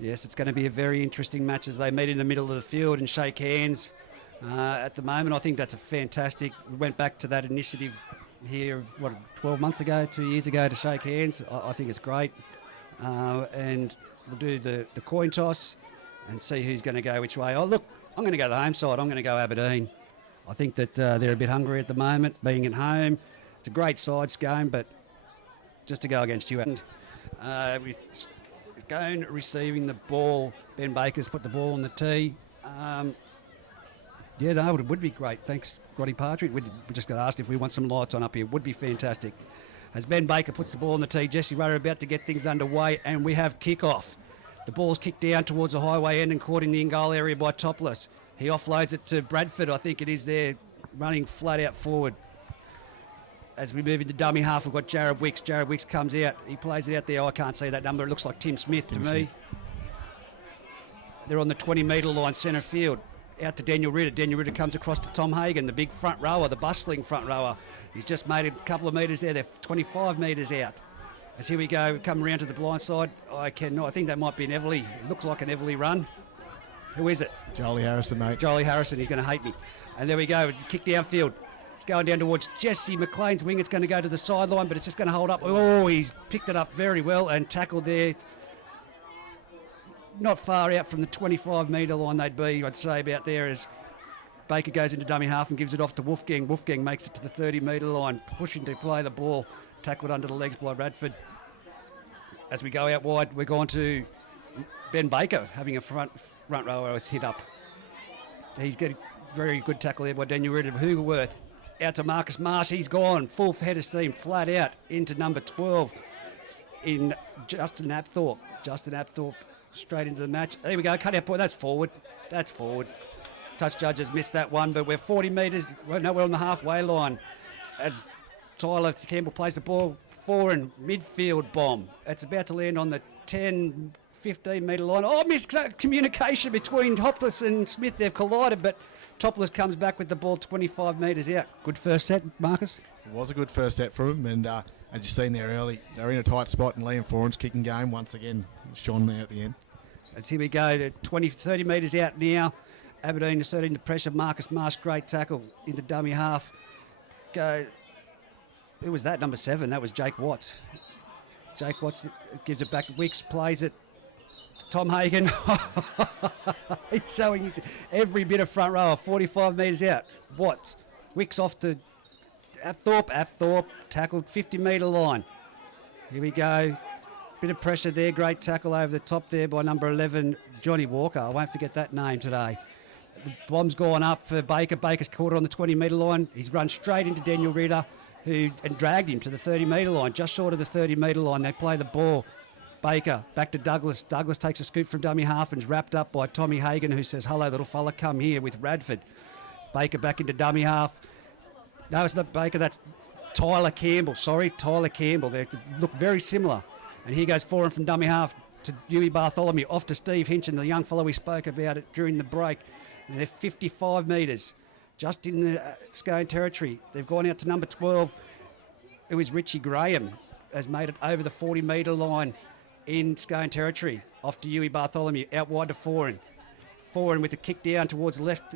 Yes, it's going to be a very interesting match as they meet in the middle of the field and shake hands. At the moment, I think that's a fantastic. We went back to that initiative here, 12 months ago, 2 years ago, to shake hands. I think it's great. And we'll do the coin toss and see who's going to go which way. Oh, look, I'm going to go the home side. I'm going to go Aberdeen. I think that they're a bit hungry at the moment, being at home. It's a great side, Scone, but just to go against you. And with Scone receiving the ball, Ben Baker's put the ball on the tee. Yeah, no, it would be great. Thanks, Roddy Partridge. We just got asked if we want some lights on up here. Would be fantastic. As Ben Baker puts the ball on the tee, Jesse Rudder about to get things underway, and we have kickoff. The ball's kicked down towards the highway end and caught in the in-goal area by Topless. He offloads it to Bradford, I think it is there, running flat out forward. As we move into dummy half, we've got Jared Wicks. Jared Wicks comes out. He plays it out there. I can't see that number. It looks like Tim Smith to me. They're on the 20-metre line, centre field. Out to Daniel Ritter. Daniel Ritter comes across to Tom Hagan, the big front rower, the bustling front rower. He's just made a couple of metres there. They're 25 metres out. As here we go, come around to the blind side. I think that might be an Everly. It looks like an Everly run. Who is it? Jolie Harrison, mate. Jolie Harrison. He's going to hate me. And there we go. Kick downfield. It's going down towards Jesse McLean's wing. It's going to go to the sideline, but it's just going to hold up. Oh, he's picked it up very well and tackled there. Not far out from the 25-metre line they'd be, I'd say, about there, as Baker goes into dummy half and gives it off to Wolfgang. Wolfgang makes it to the 30-metre line, pushing to play the ball, tackled under the legs by Radford. As we go out wide, we're going to Ben Baker, having a front rower is hit up. He's getting very good tackle there by Daniel Ritter. Hoogerworth out to Marcus Marsh. He's gone full head of steam, flat out into number 12 in Justin Apthorpe. Justin Apthorpe straight into the match. There we go. Cut out point. That's forward. That's forward. Touch judges missed that one, but we're 40 metres. We're on the halfway line as Tyler Campbell plays the ball forward, midfield bomb. It's about to land on the 10, 15-metre line. Oh, miscommunication between Topless and Smith. They've collided, but Topless comes back with the ball 25 metres out. Good first set, Marcus. It was a good first set from him, and as you've seen there early, they're in a tight spot, and Liam Foran's kicking game once again shone there at the end. As here we go, the 30 metres out now. Aberdeen asserting the pressure. Marcus Marsh, great tackle into dummy half. Who was that? Number 7. That was Jake Watts. Jake Watts gives it back. Wicks plays it. Tom Hagan. He's showing his every bit of front row. 45 metres out. Watts. Wicks off to Apthorpe. Apthorpe tackled 50-metre line. Here we go. Bit of pressure there. Great tackle over the top there by number 11, Johnny Walker. I won't forget that name today. The bomb's gone up for Baker. Baker's caught it on the 20-metre line. He's run straight into Daniel Ritter, and dragged him to the 30-metre line, just short of the 30-metre line. They play the ball. Baker back to Douglas. Douglas takes a scoop from dummy half and is wrapped up by Tommy Hagan, who says, "Hello, little fella, come here," with Radford. Baker back into dummy half. No, it's not Baker. That's Tyler Campbell. Sorry, Tyler Campbell. They look very similar. And here goes forward from dummy half to Dewey Bartholomew. Off to Steve Hinchin, the young fellow we spoke about it during the break. They're 55 metres, just in the Scone territory. They've gone out to number 12, who is Richie Graham, has made it over the 40-metre line in Scone territory. Off to Dewey Bartholomew, out wide to Foran. Foran with the kick down towards the left,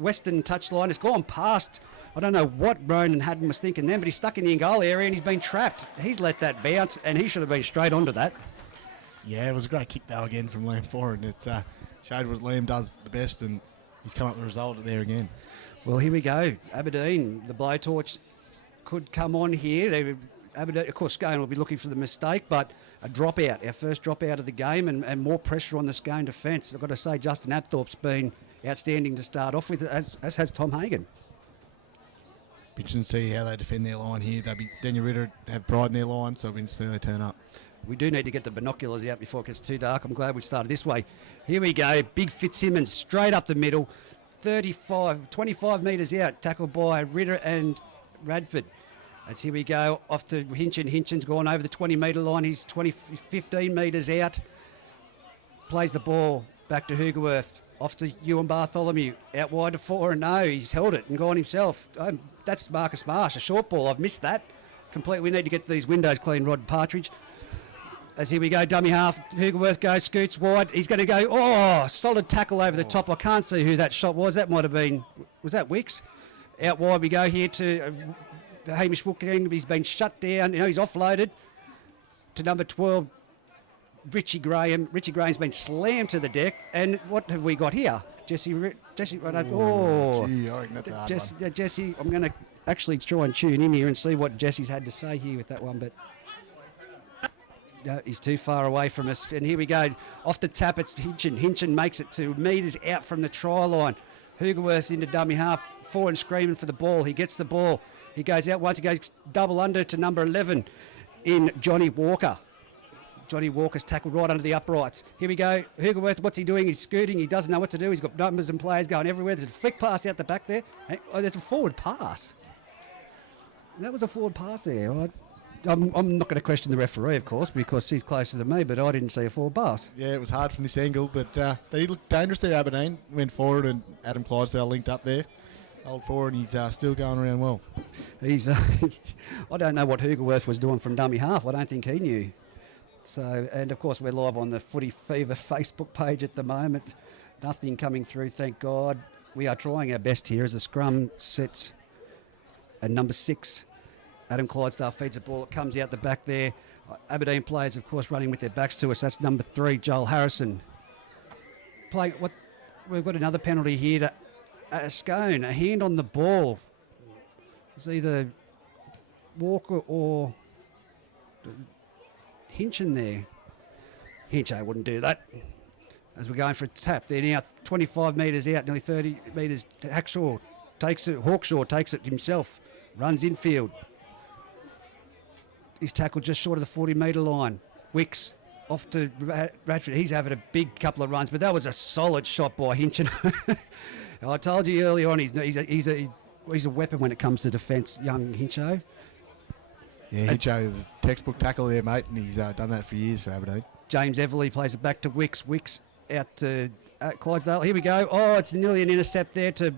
western touchline. It's gone past. I don't know what Ronan Haddon was thinking then, but he's stuck in the in-goal area and he's been trapped. He's let that bounce, and he should have been straight onto that. Yeah, it was a great kick, though, again from Liam Foran. It's showed what Liam does the best, and he's come up with a result there again. Well, here we go. Aberdeen, the blowtorch could come on here. Aberdeen, of course, Scone will be looking for the mistake, but a dropout, our first dropout of the game, and more pressure on the Scone defence. I've got to say, Justin Apthorpe's been outstanding to start off with, as has Tom Hagan. Interesting to see how they defend their line here. Daniel Ritter have pride in their line, so it'll be interesting how they turn up. We do need to get the binoculars out before it gets too dark. I'm glad we started this way. Here we go. Big Fitzsimmons straight up the middle. 25 metres out. Tackled by Ritter and Radford. As here we go. Off to Hinchin. Hinchin's gone over the 20-metre line. He's 15 metres out. Plays the ball back to Hoogerworth. Off to Ewan Bartholomew. Out wide to Four. And no, he's held it and gone himself. That's Marcus Marsh. A short ball. I've missed that. Completely. We need to get these windows clean, Rod Partridge. As here we go, dummy half. Hugerworth goes, scoots wide. He's going to go, oh, solid tackle over the top. I can't see who that shot was. That might have been, was that Wicks? Out wide we go here to Hamish Wooking. He's been shut down. He's offloaded to number 12, Richie Graham. Richie Graham's been slammed to the deck. And what have we got here? Jesse, Gee, I reckon that's a hard one. Jesse, I'm going to actually try and tune in here and see what Jesse's had to say here with that one, but no, he's too far away from us. And here we go. Off the tap, it's Hinchin. Hinchin makes it 2 metres out from the try line. Hugerworth into dummy half, forward and screaming for the ball. He gets the ball. He goes out once. He goes double under to number 11 in Johnny Walker. Johnny Walker's tackled right under the uprights. Here we go. Hugerworth, what's he doing? He's scooting. He doesn't know what to do. He's got numbers and players going everywhere. There's a flick pass out the back there. Oh, there's a forward pass. That was a forward pass there. I'm not going to question the referee, of course, because he's closer than me, but I didn't see a forward pass. Yeah, it was hard from this angle, but they looked dangerous there, Aberdeen. Went forward and Adam Clydesdale linked up there. Old forward, and he's still going around well. He's. I don't know what Hugerworth was doing from dummy half. I don't think he knew. So, and of course, we're live on the Footy Fever Facebook page at the moment. Nothing coming through, thank God. We are trying our best here as the scrum sets at number 6. Adam Clydesdale feeds the ball. It comes out the back there. Aberdeen players, of course, running with their backs to us. That's number 3, Joel Harrison. We've got another penalty here to Scone. A hand on the ball. It's either Walker or Hinch in there. Hinch, I wouldn't do that. As we're going for a tap, they're now 25 metres out, nearly 30 metres. Hawkshaw takes it himself. Runs infield. He's tackled just short of the 40-metre line. Wicks off to Radford. He's having a big couple of runs, but that was a solid shot by Hinchin. I told you earlier on, he's a weapon when it comes to defence, young Hincho. Yeah, Hincho is textbook tackle there, mate, and he's done that for years for Aberdeen. James Everly plays it back to Wicks. Wicks out to Clydesdale. Here we go. Oh, it's nearly an intercept there to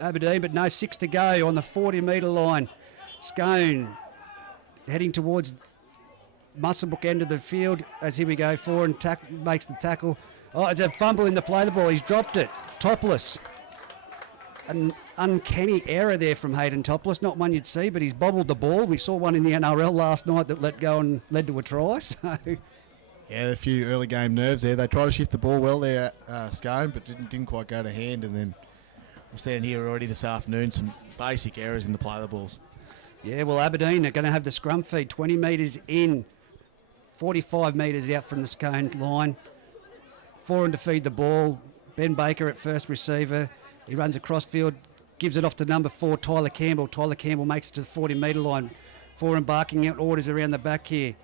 Aberdeen, but no, 6 to go on the 40-metre line. Scone heading towards Musselbrook end of the field as here we go forward and makes the tackle. Oh, it's a fumble in the play of the ball. He's dropped it. Topless. An uncanny error there from Hayden Topless. Not one you'd see, but he's bobbled the ball. We saw one in the NRL last night that let go and led to a try. So. Yeah, a few early game nerves there. They tried to shift the ball well there, Scone, but didn't quite go to hand. And then we're seeing here already this afternoon some basic errors in the play of the balls. Yeah, well, Aberdeen are going to have the scrum feed 20 metres in, 45 metres out from the Scone line. Forward to feed the ball. Ben Baker at first receiver. He runs across field, gives it off to number 4, Tyler Campbell. Tyler Campbell makes it to the 40-metre line. Forward barking out orders around the back here.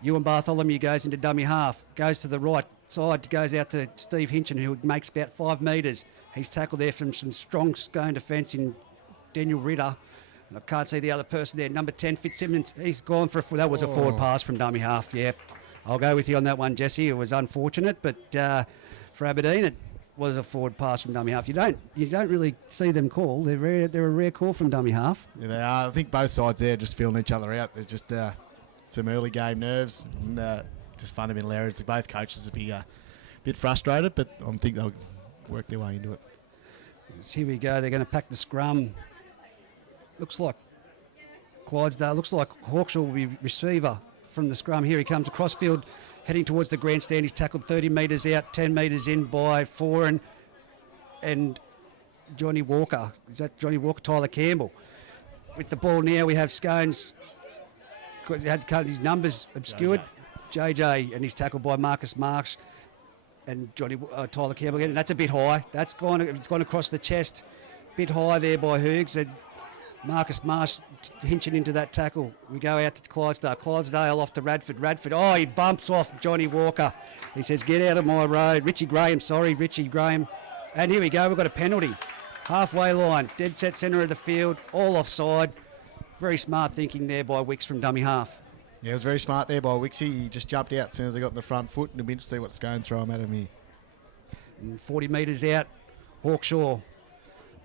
Ewan Bartholomew goes into dummy half, goes to the right side, goes out to Steve Hinchin, who makes about 5 metres. He's tackled there from some strong Scone defence in Daniel Ritter. And I can't see the other person there. Number 10, Fitzsimmons. He's gone for that was a forward pass from dummy half. Yeah, I'll go with you on that one, Jesse. It was unfortunate, but for Aberdeen, it was a forward pass from dummy half. You don't really see them call. They're a rare call from dummy half. Yeah, they are. I think both sides there just feeling each other out. There's just some early game nerves and just fundamental errors. Both coaches will be a bit frustrated, but I think they'll work their way into it. So here we go. They're going to pack the scrum. Looks like Clydesdale. Looks like Hawkshaw will be receiver from the scrum. Here he comes across field, heading towards the grandstand. He's tackled 30 metres out, 10 metres in by Foran and Johnny Walker. Is that Johnny Walker? Tyler Campbell. With the ball now, we have Scones. Had his numbers obscured. JJ, and he's tackled by Marcus Marsh and Tyler Campbell again. And that's a bit high. It's gone across the chest. Bit high there by Hoogs. And Marcus Marsh hinching into that tackle. We go out to Clydesdale. Clydesdale off to Radford. Radford, he bumps off Johnny Walker. He says, get out of my road. Richie Graham. And here we go. We've got a penalty. Halfway line. Dead set centre of the field. All offside. Very smart thinking there by Wicks from dummy half. Yeah, it was very smart there by Wixie. He just jumped out as soon as they got in the front foot, and it'll be interesting to see what's going throw him at him here. And 40 metres out, Hawkshaw.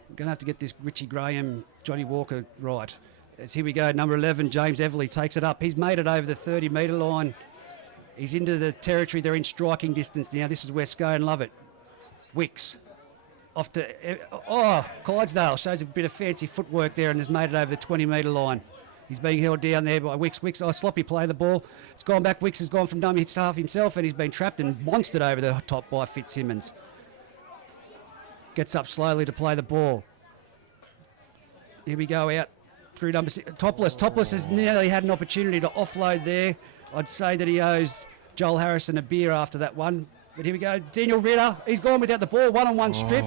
We're going to have to get this Richie Graham, Johnny Walker right. As here we go, number 11, James Everly takes it up. He's made it over the 30-metre line. He's into the territory. They're in striking distance now. This is where Scone love it. Wicks off to... Clydesdale shows a bit of fancy footwork there and has made it over the 20-metre line. He's being held down there by Wicks. Sloppy play the ball. It's gone back. Wicks has gone from dummy half himself and he's been trapped and monstered over the top by Fitzsimmons. Gets up slowly to play the ball. Here we go out through number 6. Topless. Topless has nearly had an opportunity to offload there. I'd say that he owes Joel Harrison a beer after that one. But here we go. Daniel Ritter. He's gone without the ball. One-on-one strip.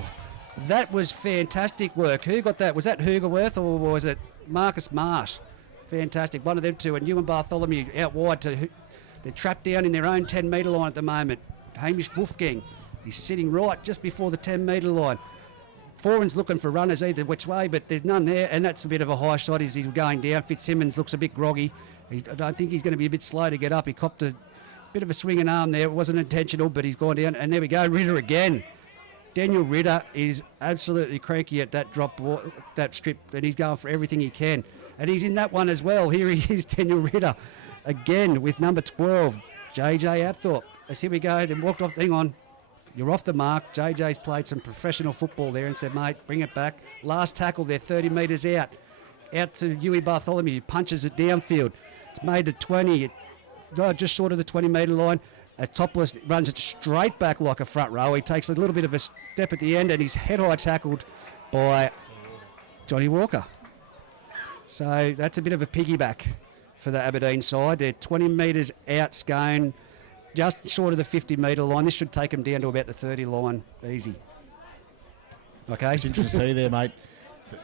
That was fantastic work. Who got that? Was that Hoogerworth or was it Marcus Marsh? Fantastic. One of them two. And Ewan Bartholomew out wide. They're trapped down in their own 10-metre line at the moment. Hamish Wolfgang. He's sitting right just before the 10-metre line. Foran's looking for runners either which way, but there's none there, and that's a bit of a high shot as he's going down. Fitzsimmons looks a bit groggy. I don't think he's going to be a bit slow to get up. He copped a bit of a swinging arm there. It wasn't intentional, but he's gone down. And there we go, Ritter again. Daniel Ritter is absolutely cranky at that that strip, and he's going for everything he can. And he's in that one as well. Here he is, Daniel Ritter, again with number 12, JJ Apthorpe. As here we go, then walked off. Hang on. You're off the mark. JJ's played some professional football there and said, mate, bring it back. Last tackle there, 30 metres out. Out to Huey Bartholomew, punches it downfield. It's made to 20, just short of the 20-metre line. Topless runs it straight back like a front row. He takes a little bit of a step at the end and he's head-high tackled by Johnny Walker. So that's a bit of a piggyback for the Aberdeen side. They're 20 metres out, Scone, just short of the 50-metre line. This should take them down to about the 30 line. Easy. Okay. It's interesting to see there, mate.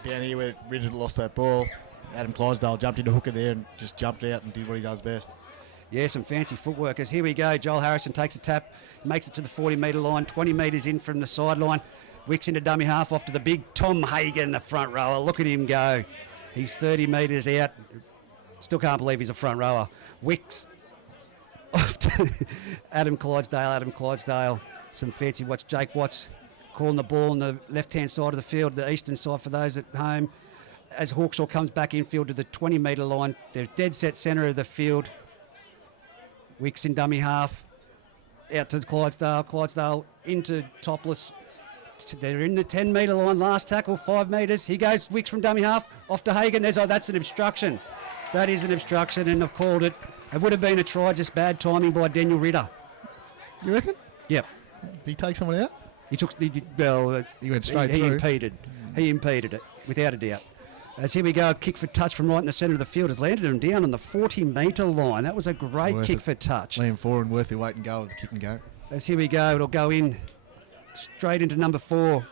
Down here where Ritter lost that ball, Adam Clydesdale jumped into hooker there and just jumped out and did what he does best. Yeah, some fancy footwork. As here we go, Joel Harrison takes a tap, makes it to the 40-metre line, 20 metres in from the sideline. Wicks into dummy half off to the big Tom Hagen, the front rower. Look at him go. He's 30 metres out. Still can't believe he's a front rower. Wicks off to Adam Clydesdale. Some fancy watch. Jake Watts calling the ball on the left-hand side of the field, the eastern side for those at home. As Hawkshaw comes back infield to the 20-metre line, they're dead set centre of the field. Wicks in dummy half. Out to Clydesdale. Clydesdale into Topless. They're in the 10-metre line. Last tackle, 5 metres. He goes, Wicks from dummy half. Off to Hagen. That's an obstruction. That is an obstruction, and I've called it. It would have been a try, just bad timing by Daniel Ritter. You reckon? Yep. Did he take someone out? He went straight he through. He impeded it, without a doubt. As here we go, kick for touch from right in the centre of the field has landed him down on the 40-metre line. That was a great kick for touch. Liam Foran worth their weight and go with the kick and go. As here we go, it'll go in straight into number 4,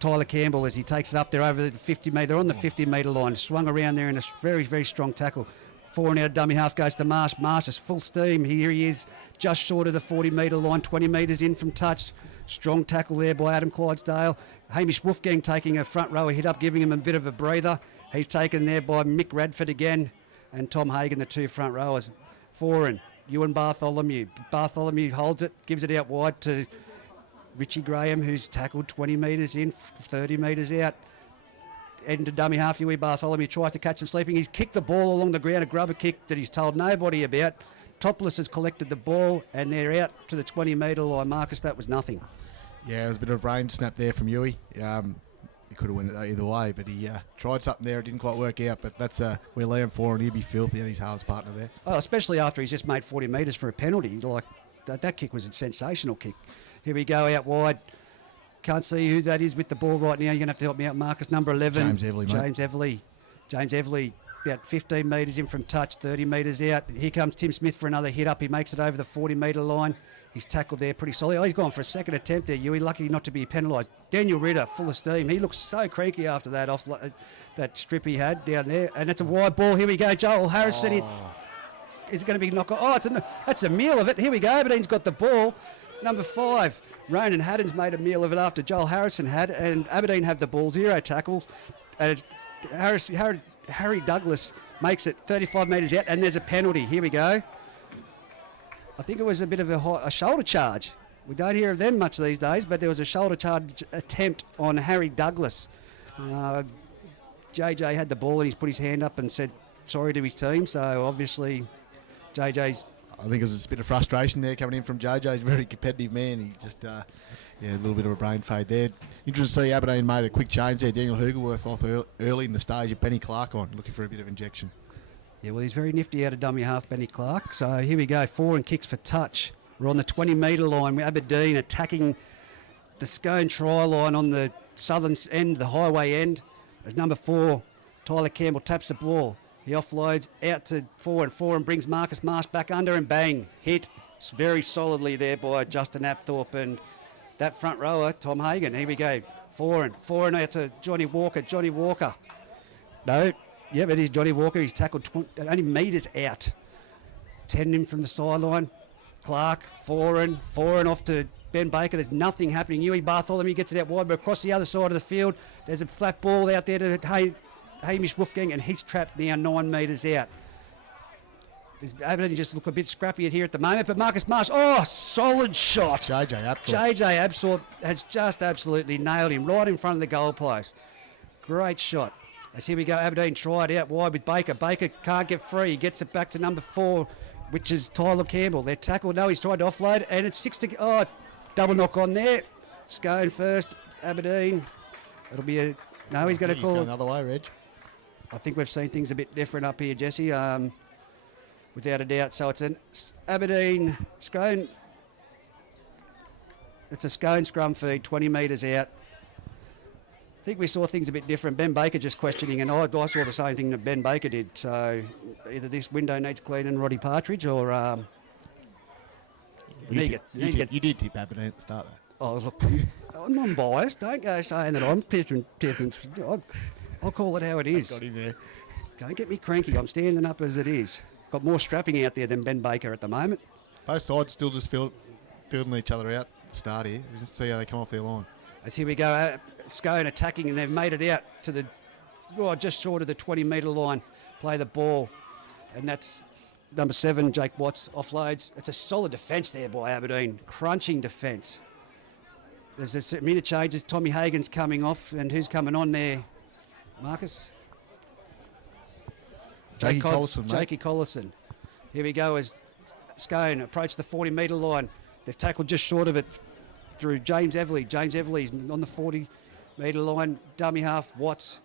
Tyler Campbell, as he takes it up there over the 50-metre. They're on the 50-metre line, swung around there in a very, very strong tackle. Foran out of dummy half goes to Marsh. Marsh is full steam. Here he is, just short of the 40-metre line, 20 metres in from touch. Strong tackle there by Adam Clydesdale. Hamish Wolfgang taking a front rower hit up, giving him a bit of a breather. He's taken there by Mick Radford again, and Tom Hagen, the 2 front rowers. Foran, Ewan Bartholomew. Bartholomew holds it, gives it out wide to Richie Graham, who's tackled 20 metres in, 30 metres out. Into dummy half, Huey Bartholomew tries to catch him sleeping. He's kicked the ball along the ground, a grubber kick that he's told nobody about. Topless has collected the ball, and they're out to the 20-metre line. Marcus, that was nothing. Yeah, it was a bit of a brain snap there from Huey. He could have went it either way, but he tried something there. It didn't quite work out, but that's where Liam Foran, he'd be filthy, and his halves partner there. Oh, especially after he's just made 40 metres for a penalty. Like that kick was a sensational kick. Here we go out wide. Can't see who that is with the ball right now. You're going to have to help me out, Marcus. Number 11. James Everly, mate. James Everly, about 15 metres in from touch, 30 metres out. Here comes Tim Smith for another hit up. He makes it over the 40-metre line. He's tackled there pretty solid. Oh, he's gone for a second attempt there, Huey. Lucky not to be penalised. Daniel Ritter, full of steam. He looks so creaky after that strip he had down there. And it's a wide ball. Here we go. Joel Harrison. Is it going to be knock on? Oh, that's a meal of it. Here we go. Aberdeen's got the ball. Number 5, Ronan Haddon's made a meal of it after Joel Harrison had, and Aberdeen have the ball, 0 tackles. Harry Douglas makes it 35 metres out, and there's a penalty. Here we go. I think it was a bit of a shoulder charge. We don't hear of them much these days, but there was a shoulder charge attempt on Harry Douglas. JJ had the ball and he's put his hand up and said sorry to his team. So obviously, JJ's. I think there's a bit of frustration there coming in from JJ. He's a very competitive man. He just, a little bit of a brain fade there. Interesting to see Aberdeen made a quick change there. Daniel Hugerworth off early in the stage, and Benny Clark on, looking for a bit of injection. Yeah, well, he's very nifty out of dummy half, Benny Clark. So here we go, forward kicks for touch. We're on the 20-metre line with Aberdeen attacking the Scone try line on the southern end, the highway end. As number 4, Tyler Campbell taps the ball. He offloads out to forward and brings Marcus Marsh back under and bang, hit very solidly there by Justin Apthorpe and that front rower, Tom Hagan. Here we go, forward out to Johnny Walker. No, yeah, it is Johnny Walker. He's tackled only metres out. 10 in from the sideline. Clark, forward off to Ben Baker. There's nothing happening. Huey Bartholomew gets it out wide, but across the other side of the field, there's a flat ball out there to Hamish Wolfgang, and he's trapped now 9 metres out. Aberdeen just look a bit scrappy here at the moment, but Marcus Marsh, solid shot. JJ Abthorpe has just absolutely nailed him right in front of the goal post. Great shot. As here we go, Aberdeen tried out wide with Baker. Baker can't get free. He gets it back to number 4, which is Tyler Campbell. They're tackled. No, he's tried to offload, and it's 6 to... double knock on there. Scone first, Aberdeen. It'll be a... No, he's going to call... Another way, Reg. I think we've seen things a bit different up here, Jesse, without a doubt. So it's an Aberdeen Scone. It's a Scone scrum feed, 20 metres out. I think we saw things a bit different. Ben Baker just questioning, and I saw the same thing that Ben Baker did. So either this window needs cleaning, Roddy Partridge, or... You did tip Aberdeen at the start, though. Oh, look, I'm unbiased. Don't go saying that I'm tipping. I'll call it how it is. Got him there. Don't get me cranky. I'm standing up as it is. Got more strapping out there than Ben Baker at the moment. Both sides still just fielding each other out at the start here. We just see how they come off their line. As here we go, Scone attacking, and they've made it out to the just short of the 20-metre line. Play the ball, and that's number 7, Jake Watts, offloads. It's a solid defence there by Aberdeen. Crunching defence. There's a minute changes. Tommy Hagan's coming off, and who's coming on there? Marcus? Jakey Collison, mate. Jakey Collison. Here we go as Scone approach the 40-metre line. They've tackled just short of it through James Everly. James Everly's on the 40-metre line. Dummy half, Watts,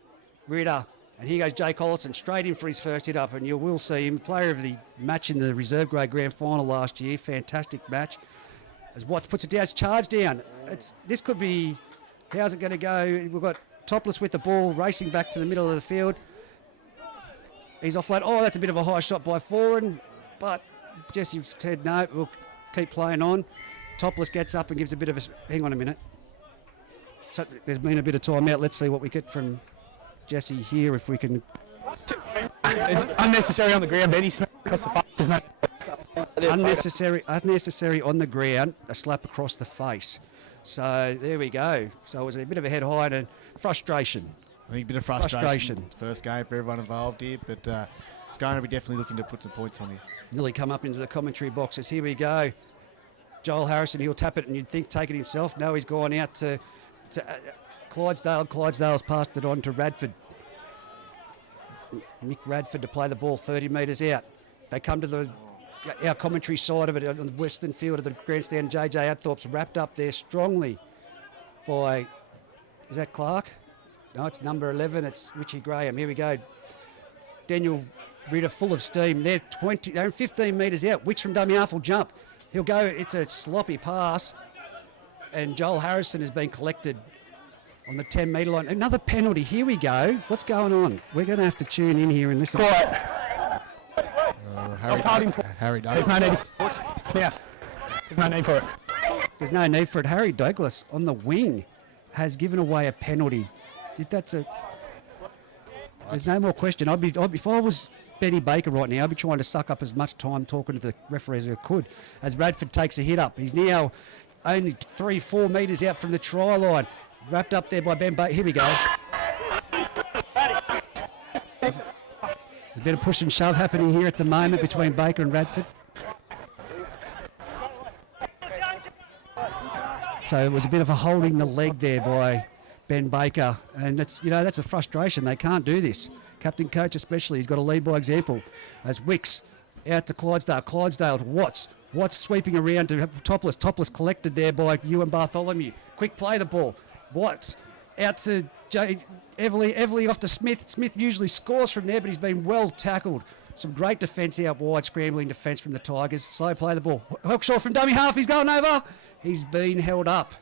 Ritter. And here goes Jay Collison straight in for his first hit up, and you will see him, player of the match in the reserve grade grand final last year. Fantastic match. As Watts puts it down, it's charged down. This could be, how's it going to go? We've got Topless with the ball racing back to the middle of the field. He's offload. Oh, that's a bit of a high shot by forward, but Jesse said no, we'll keep playing on. Topless gets up and gives a bit of a, hang on a minute. So there's been a bit of time out. Let's see what we get from Jesse here, if we can. It's unnecessary on the ground, Benny Smith across the face. There's no unnecessary on the ground, a slap across the face. So there we go. So it was a bit of a head high and frustration. I think a bit of frustration. First game for everyone involved here, but Scone will be definitely looking to put some points on here. Nearly come up into the commentary boxes. Here we go. Joel Harrison, he'll tap it, and you'd think take it himself. No, he's gone out to Clydesdale. Clydesdale's passed it on to Radford. Mick Radford to play the ball 30 metres out. They come to our commentary side of it on the western field of the grandstand. JJ Apthorpe's wrapped up there strongly by, is that Clark? No, it's number 11. It's Richie Graham. Here we go. Daniel Ritter full of steam. They're 15 metres out. Wicks from dummy half will jump. He'll go. It's a sloppy pass. And Joel Harrison has been collected on the 10-metre line. Another penalty. Here we go. What's going on? We're going to have to tune in here and listen. Harry Douglas. There's no need. Yeah. There's no need for it. There's no need for it. Harry Douglas on the wing has given away a penalty. There's no more question. If I was Benny Baker right now, I'd be trying to suck up as much time talking to the referee as I could. As Radford takes a hit up, he's now only 3-4 metres out from the try line. Wrapped up there by Ben Baker. Here we go. There's a bit of push and shove happening here at the moment between Baker and Radford. So it was a bit of a holding the leg there by Ben Baker. And that's a frustration. They can't do this. Captain coach especially, he's got to lead by example. As Wicks out to Clydesdale. Clydesdale to Watts. Watts sweeping around to Topless. Topless collected there by Ewan Bartholomew. Quick play the ball. Watts out to Everly off to Smith. Smith usually scores from there, but he's been well tackled. Some great defence out wide, scrambling defence from the Tigers. Slow play the ball. Hawkshaw from dummy half. He's going over. He's been held up.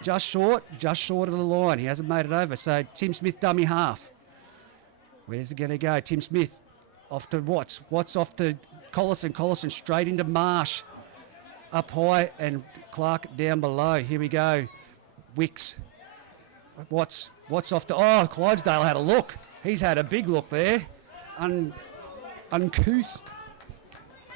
Just short of the line. He hasn't made it over. So Tim Smith dummy half. Where's it going to go? Tim Smith off to Watts. Watts off to Collison. Collison straight into Marsh. Up high and Clark down below. Here we go. Wicks. Watts off to... Oh, Clydesdale had a look. He's had a big look there. Uncouth,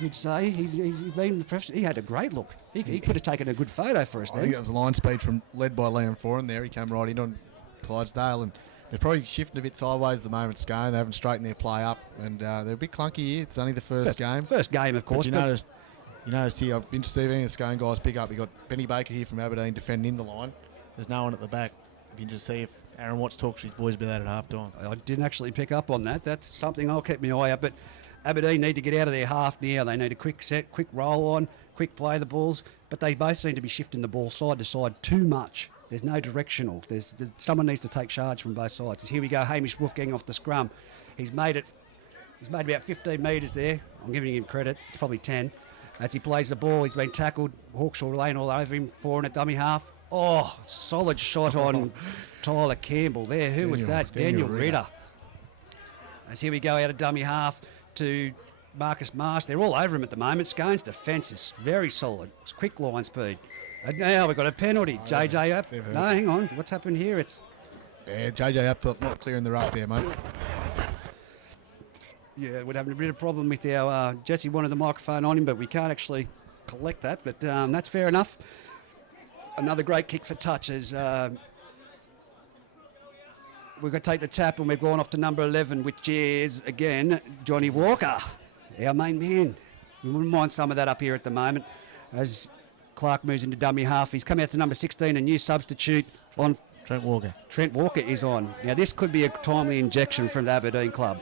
you'd say. He's been professional. He had a great look. He could have taken a good photo for us I then. think that was a line speed led by Liam Foran there. He came right in on Clydesdale, and they're probably shifting a bit sideways at the moment, Scone. They haven't straightened their play up, and they're a bit clunky here. It's only the first game. First game, of course. But you noticed here, I've been to see if any of the Scone guys pick up. You've got Benny Baker here from Aberdeen defending in the line. There's no one at the back. You can just see if Aaron Watts talks to his boys about that at half time. I didn't actually pick up on that. That's something I'll keep my eye out. But Aberdeen need to get out of their half now. They need a quick set, quick roll on, quick play the balls. But they both seem to be shifting the ball side to side too much. There's no directional. Someone needs to take charge from both sides. Here we go, Hamish Wolfgang off the scrum. He's made about 15 metres there. I'm giving him credit. It's probably 10. As he plays the ball, he's been tackled. Hawkshaw laying all over him, four in at dummy half. Oh, solid shot on Tyler Campbell there. Who was that? Daniel Ritter. As here we go out of dummy half to Marcus Marsh. They're all over him at the moment. Scone's defence is very solid. It's quick line speed. And now we've got a penalty. JJ up. No, hang on. What's happened here? Yeah, JJ Upthorpe not clearing the ruck there, mate. Yeah, we're having a bit of problem with our... Jesse wanted the microphone on him, but we can't actually collect that. But that's fair enough. Another great kick for touch as we've got to take the tap, and we've gone off to number 11, which is, again, Johnny Walker, our main man. We wouldn't mind some of that up here at the moment as Clark moves into dummy half. He's come out to number 16, a new substitute on... Trent Walker. Trent Walker is on. Now, this could be a timely injection from the Aberdeen club.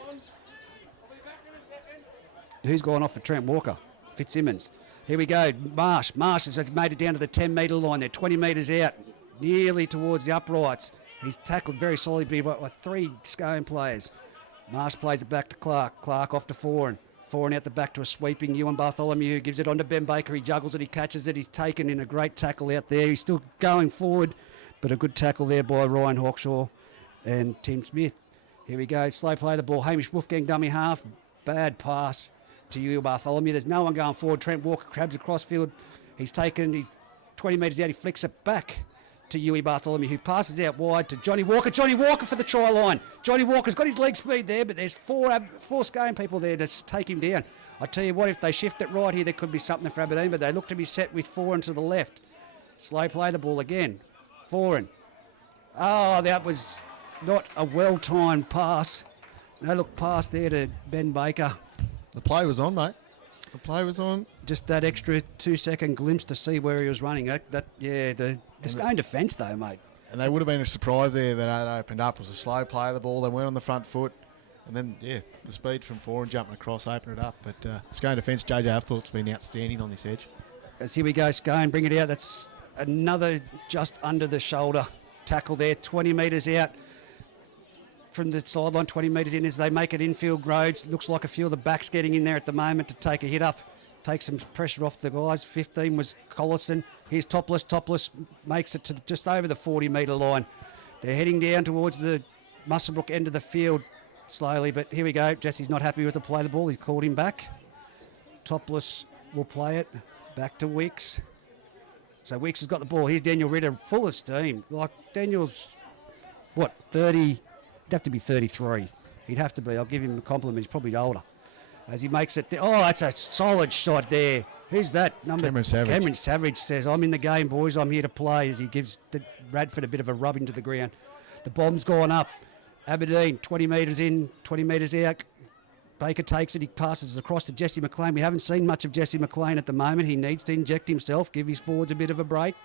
Who's gone off for Trent Walker? Fitzsimmons. Here we go. Marsh has made it down to the 10-metre line. They're 20 metres out, nearly towards the uprights. He's tackled very solidly by three Scone players. Marsh plays it back to Clark. Clark off to Foran. Foran out the back to a sweeping Ewan Bartholomew, who gives it on to Ben Baker. He juggles it, he catches it. He's taken in a great tackle out there. He's still going forward, but a good tackle there by Ryan Hawkshaw and Tim Smith. Here we go. Slow play the ball. Hamish Wolfgang dummy half. Bad pass to Ewan Bartholomew. There's no one going forward. Trent Walker crabs across field. He's 20 metres out. He flicks it back to Ewan Bartholomew, who passes out wide to Johnny Walker. Johnny Walker for the try line. Johnny Walker's got his leg speed there, but there's four Scone people there to take him down. I tell you what, if they shift it right here, there could be something for Aberdeen, but they look to be set with Foran to the left. Slow play the ball again. Foran. Oh, that was not a well-timed pass. No look pass there to Ben Baker. The play was on, mate. The play was on. Just that extra 2-second glimpse to see where he was running. The Scone defence, though, mate. And they would have been a surprise there that it opened up. It was a slow play of the ball. They went on the front foot. And then, the speed from Foran jumping across opened it up. But Scone defence, JJ Upthorpe's been outstanding on this edge. As here we go, Scone, bring it out. That's another just under the shoulder tackle there, 20 metres out from the sideline, 20 metres in as they make it infield roads. Looks like a few of the backs getting in there at the moment to take a hit up, take some pressure off the guys. 15 was Collison. Here's Topless. Topless makes it to just over the 40-metre line. They're heading down towards the Musselbrook end of the field slowly, but here we go. Jesse's not happy with the play of the ball. He's called him back. Topless will play it back to Wicks. So Wicks has got the ball. Here's Daniel Ritter, full of steam. Like Daniel's, 30... He'd have to be 33. He'd have to be. I'll give him a compliment. He's probably older. As he makes it... that's a solid shot there. Who's that? Cameron Savage. Cameron Savage says, I'm in the game, boys. I'm here to play, as he gives Radford a bit of a rub into the ground. The bomb's gone up. Aberdeen, 20 metres in, 20 metres out. Baker takes it. He passes it across to Jesse McLean. We haven't seen much of Jesse McLean at the moment. He needs to inject himself, give his forwards a bit of a break.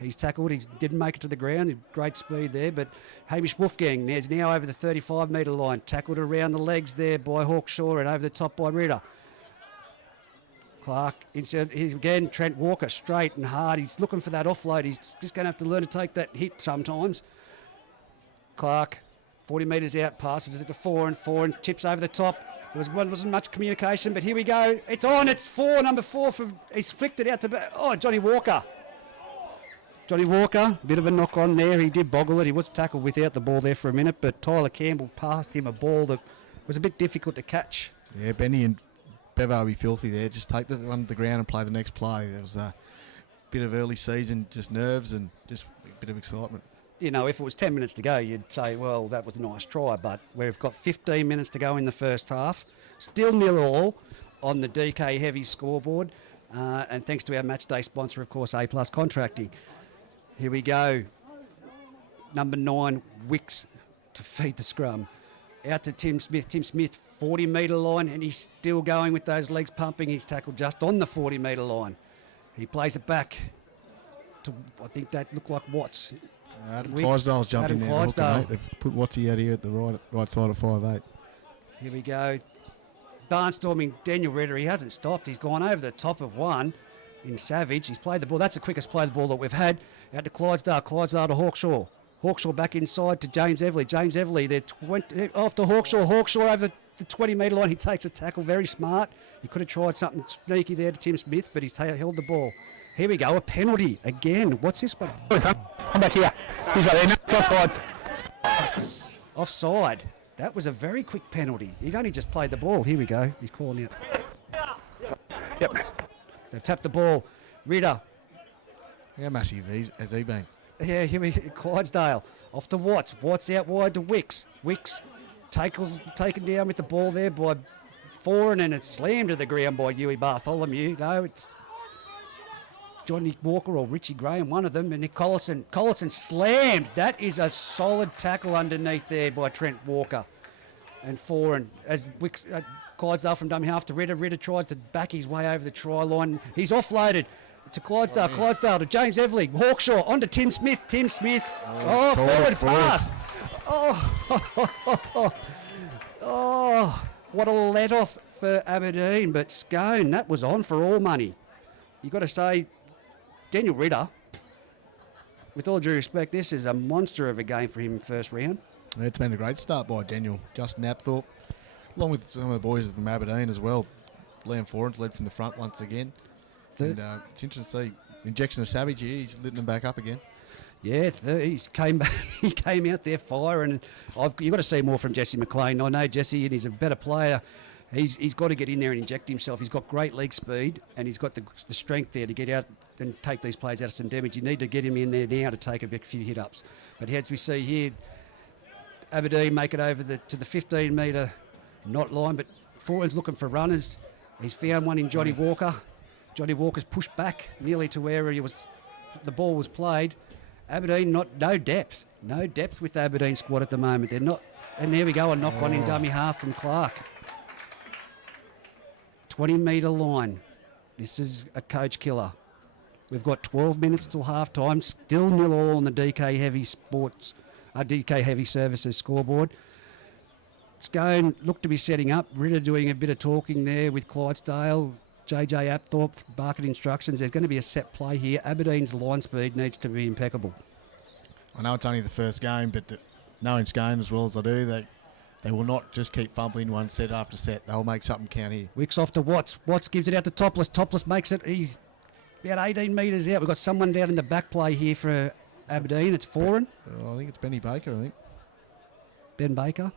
He's tackled. He didn't make it to the ground. Great speed there. But Hamish Wolfgang is now over the 35-metre line. Tackled around the legs there by Hawkshaw and over the top by Ritter. Clark, he's again, Trent Walker, straight and hard. He's looking for that offload. He's just going to have to learn to take that hit sometimes. Clark, 40 metres out, passes it to Foran. Foran chips over the top. Wasn't much communication, but here we go. It's on. It's number 4. He's flicked it out to Johnny Walker. Johnny Walker, bit of a knock on there. He did boggle it. He was tackled without the ball there for a minute, but Tyler Campbell passed him a ball that was a bit difficult to catch. Yeah, Benny and Bevo will be filthy there. Just take the one to the ground and play the next play. There was a bit of early season, just nerves and just a bit of excitement. You know, if it was 10 minutes to go, you'd say, well, that was a nice try. But we've got 15 minutes to go in the first half. Still 0-all on the DK Heavy scoreboard. And thanks to our match day sponsor, of course, A+ Contracting. Here we go. Number 9, Wicks to feed the scrum. Out to Tim Smith. Tim Smith, 40-metre line, and he's still going with those legs pumping. He's tackled just on the 40-metre line. He plays it back to, I think that looked like Watts. Adam Clydesdale's jumped in there. Clydesdale. They've put Wattsy out here at the right side of 5'8". Here we go. Barnstorming Daniel Ritter. He hasn't stopped. He's gone over the top of one in Savage. He's played the ball. That's the quickest play of the ball that we've had. Out to Clydesdale. Clydesdale to Hawkshaw. Hawkshaw back inside to James Everly. James Everly, they're off to Hawkshaw. Hawkshaw over the 20-metre line. He takes a tackle. Very smart. He could have tried something sneaky there to Tim Smith, but he's held the ball. Here we go. A penalty again. What's this one? I'm back here. He's right there. No, it's offside. Offside. That was a very quick penalty. He'd only just played the ball. Here we go. He's calling out. Yep. They've tapped the ball. Ritter. How massive has he been? Yeah, here we Clydesdale. Off to Watts. Watts out wide to Wicks. Wicks taken down with the ball there by Foran, and it's slammed to the ground by Huey Bartholomew. No, it's Johnny Walker or Richie Graham, one of them, and Nick Collison. Collison slammed. That is a solid tackle underneath there by Trent Walker. And Foran, as Wicks, Clydesdale from dummy half to Ritter. Ritter tried to back his way over the try line. He's offloaded to Clydesdale. Oh, yeah. Clydesdale to James Everly. Hawkshaw onto Tim Smith. Tim Smith. Forward pass. Oh, what a let-off for Aberdeen. But Scone, that was on for all money. You've got to say, Daniel Ritter, with all due respect, this is a monster of a game for him in first round. It's been a great start by Daniel. Justin Apthorpe, along with some of the boys from Aberdeen as well. Liam Foran's led from the front once again. And it's interesting to see injection of Savage here. He's lit them back up again. Yeah, he came out there firing. You've got to see more from Jesse McLean. I know Jesse, and he's a better player. He's got to get in there and inject himself. He's got great leg speed, and he's got the strength there to get out and take these players out of some damage. You need to get him in there now to take a few hit-ups. But as we see here, Aberdeen make it over to the 15-metre knot line, but Foran's looking for runners. He's found one in Johnny Walker. Johnny Walker's pushed back nearly to where the ball was played. Aberdeen, no depth with the Aberdeen squad at the moment. They're not, and there we go, a knock one in dummy half from Clark. 20-metre line. This is a coach killer. We've got 12 minutes till half time. Still 0-all on the DK Heavy Services scoreboard. Scone looked to be setting up. Ritter doing a bit of talking there with Clydesdale. JJ Apthorpe barking instructions. There's going to be a set play here. Aberdeen's line speed needs to be impeccable. I know it's only the first game, but knowing Scone as well as I do, they will not just keep fumbling one set after set. They'll make something count here. Wicks off to Watts. Watts gives it out to Topless. Topless makes it. He's about 18 metres out. We've got someone down in the back play here for Aberdeen. It's Foran. I think it's Benny Baker, I think. Ben Baker.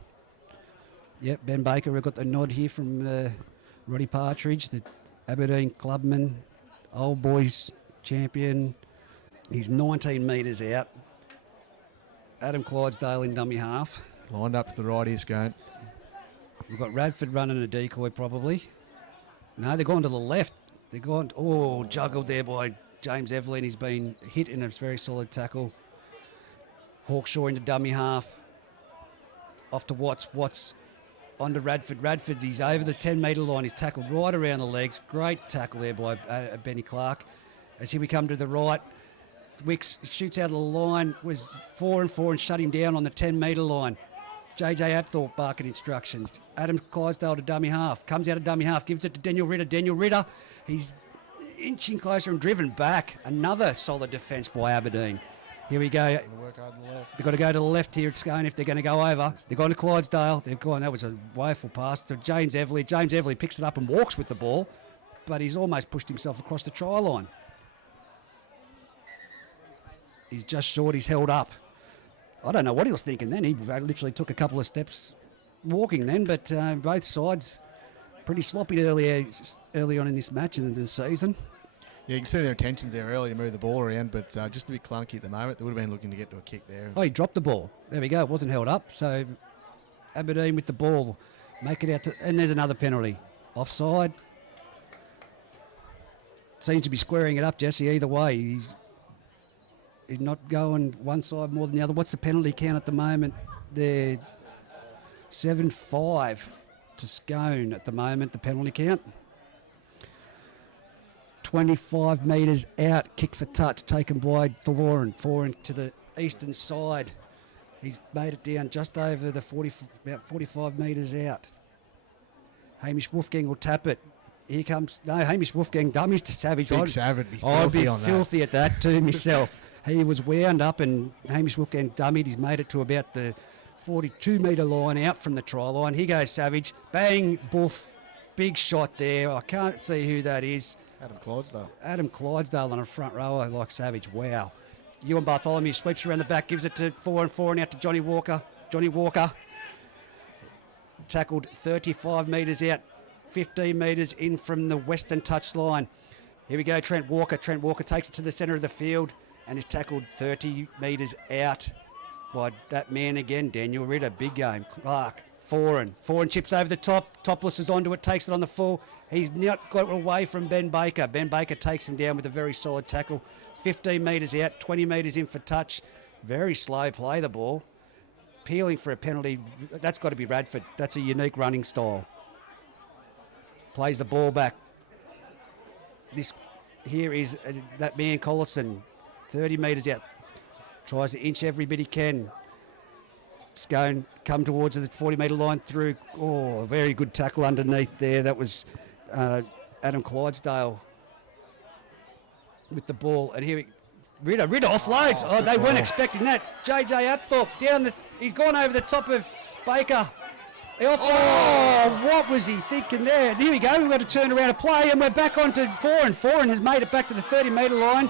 Yep, Ben Baker. We've got the nod here from Roddy Partridge, the Aberdeen clubman, old boys champion. He's 19 metres out. Adam Clydesdale in dummy half. Lined up to the right here, Scone. We've got Radford running a decoy probably. No, they're going to the left. They're going, juggled there by James Evelyn. He's been hit in a very solid tackle. Hawkshaw into dummy half. Off to Watts. Watts onto Radford. Radford, he's over the 10-metre line. He's tackled right around the legs. Great tackle there by Benny Clark. As here we come to the right, Wicks shoots out of the line, was 4 and 4 and shut him down on the 10-metre line. JJ Apthorpe barking instructions. Adam Clydesdale to dummy half. Comes out of dummy half, gives it to Daniel Ritter. Daniel Ritter, he's inching closer and driven back. Another solid defence by Aberdeen. Here we go. Work hard on the left. They've got to go to the left here at Scone if they're going to go over. They've gone to Clydesdale. They've gone. That was a woeful pass to James Everly. James Everly picks it up and walks with the ball, but he's almost pushed himself across the try line. He's just short. He's held up. I don't know what he was thinking then. He literally took a couple of steps walking then, but both sides pretty sloppy early on in this match and in the season. Yeah, you can see their intentions there early to move the ball around, but just a bit clunky at the moment. They would have been looking to get to a kick there. Oh, he dropped the ball. There we go. It wasn't held up. So Aberdeen with the ball. Make it out to... And there's another penalty. Offside. Seems to be squaring it up, Jesse, either way. He's not going one side more than the other. What's the penalty count at the moment? They're 7-5 to Scone at the moment, the penalty count. 25 metres out, kick for touch, taken by Foran. Foran to the eastern side. He's made it down just over the about 45 metres out. Hamish Wolfgang will tap it. Here comes, no, Hamish Wolfgang dummies to Savage. Big Savage be filthy I'd be on filthy that. at that too myself. He was wound up and Hamish Wolfgang dummied. He's made it to about the 42-metre line out from the try line. Here goes Savage. Bang, boof. Big shot there. I can't see who that is. Adam Clydesdale. Adam Clydesdale on a front rower like Savage. Wow. Ewan Bartholomew sweeps around the back, gives it to 4 and 4 and out to Johnny Walker. Johnny Walker tackled 35 metres out, 15 metres in from the western touch line. Here we go, Trent Walker. Trent Walker takes it to the centre of the field and is tackled 30 metres out by that man again, Daniel Ritter. Big game. Clark. Foran chips over the top. Topless is onto it, takes it on the full. He's not got away from Ben Baker. Ben Baker takes him down with a very solid tackle. 15 metres out, 20 metres in for touch. Very slow play, the ball. Peeling for a penalty. That's got to be Radford. That's a unique running style. Plays the ball back. This here is that man Collison. 30 metres out. Tries to inch every bit he can. Scone come towards the 40-metre line through. Oh, very good tackle underneath there. That was Adam Clydesdale with the ball. And here Ritter offloads. Oh, they weren't expecting that. JJ Apthorpe down he's gone over the top of Baker. Oh, what was he thinking there? Here we go. We've got to turn around a play, and we're back onto 4 and 4 and has made it back to the 30-metre line.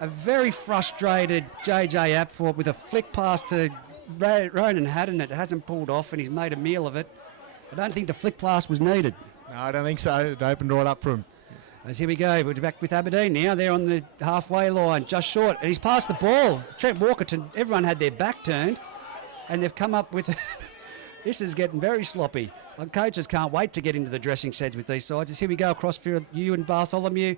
A very frustrated JJ Apthorpe with a flick pass to Ronan Haddon that hasn't pulled off, and he's made a meal of it. I don't think the flick pass was needed. No, I don't think so. It opened right up for him. As here we go, we're back with Aberdeen now. They're on the halfway line, just short, and he's passed the ball. Trent Walker, everyone had their back turned, and they've come up with... This is getting very sloppy. Coaches can't wait to get into the dressing sheds with these sides. As here we go across field, Ewan Bartholomew.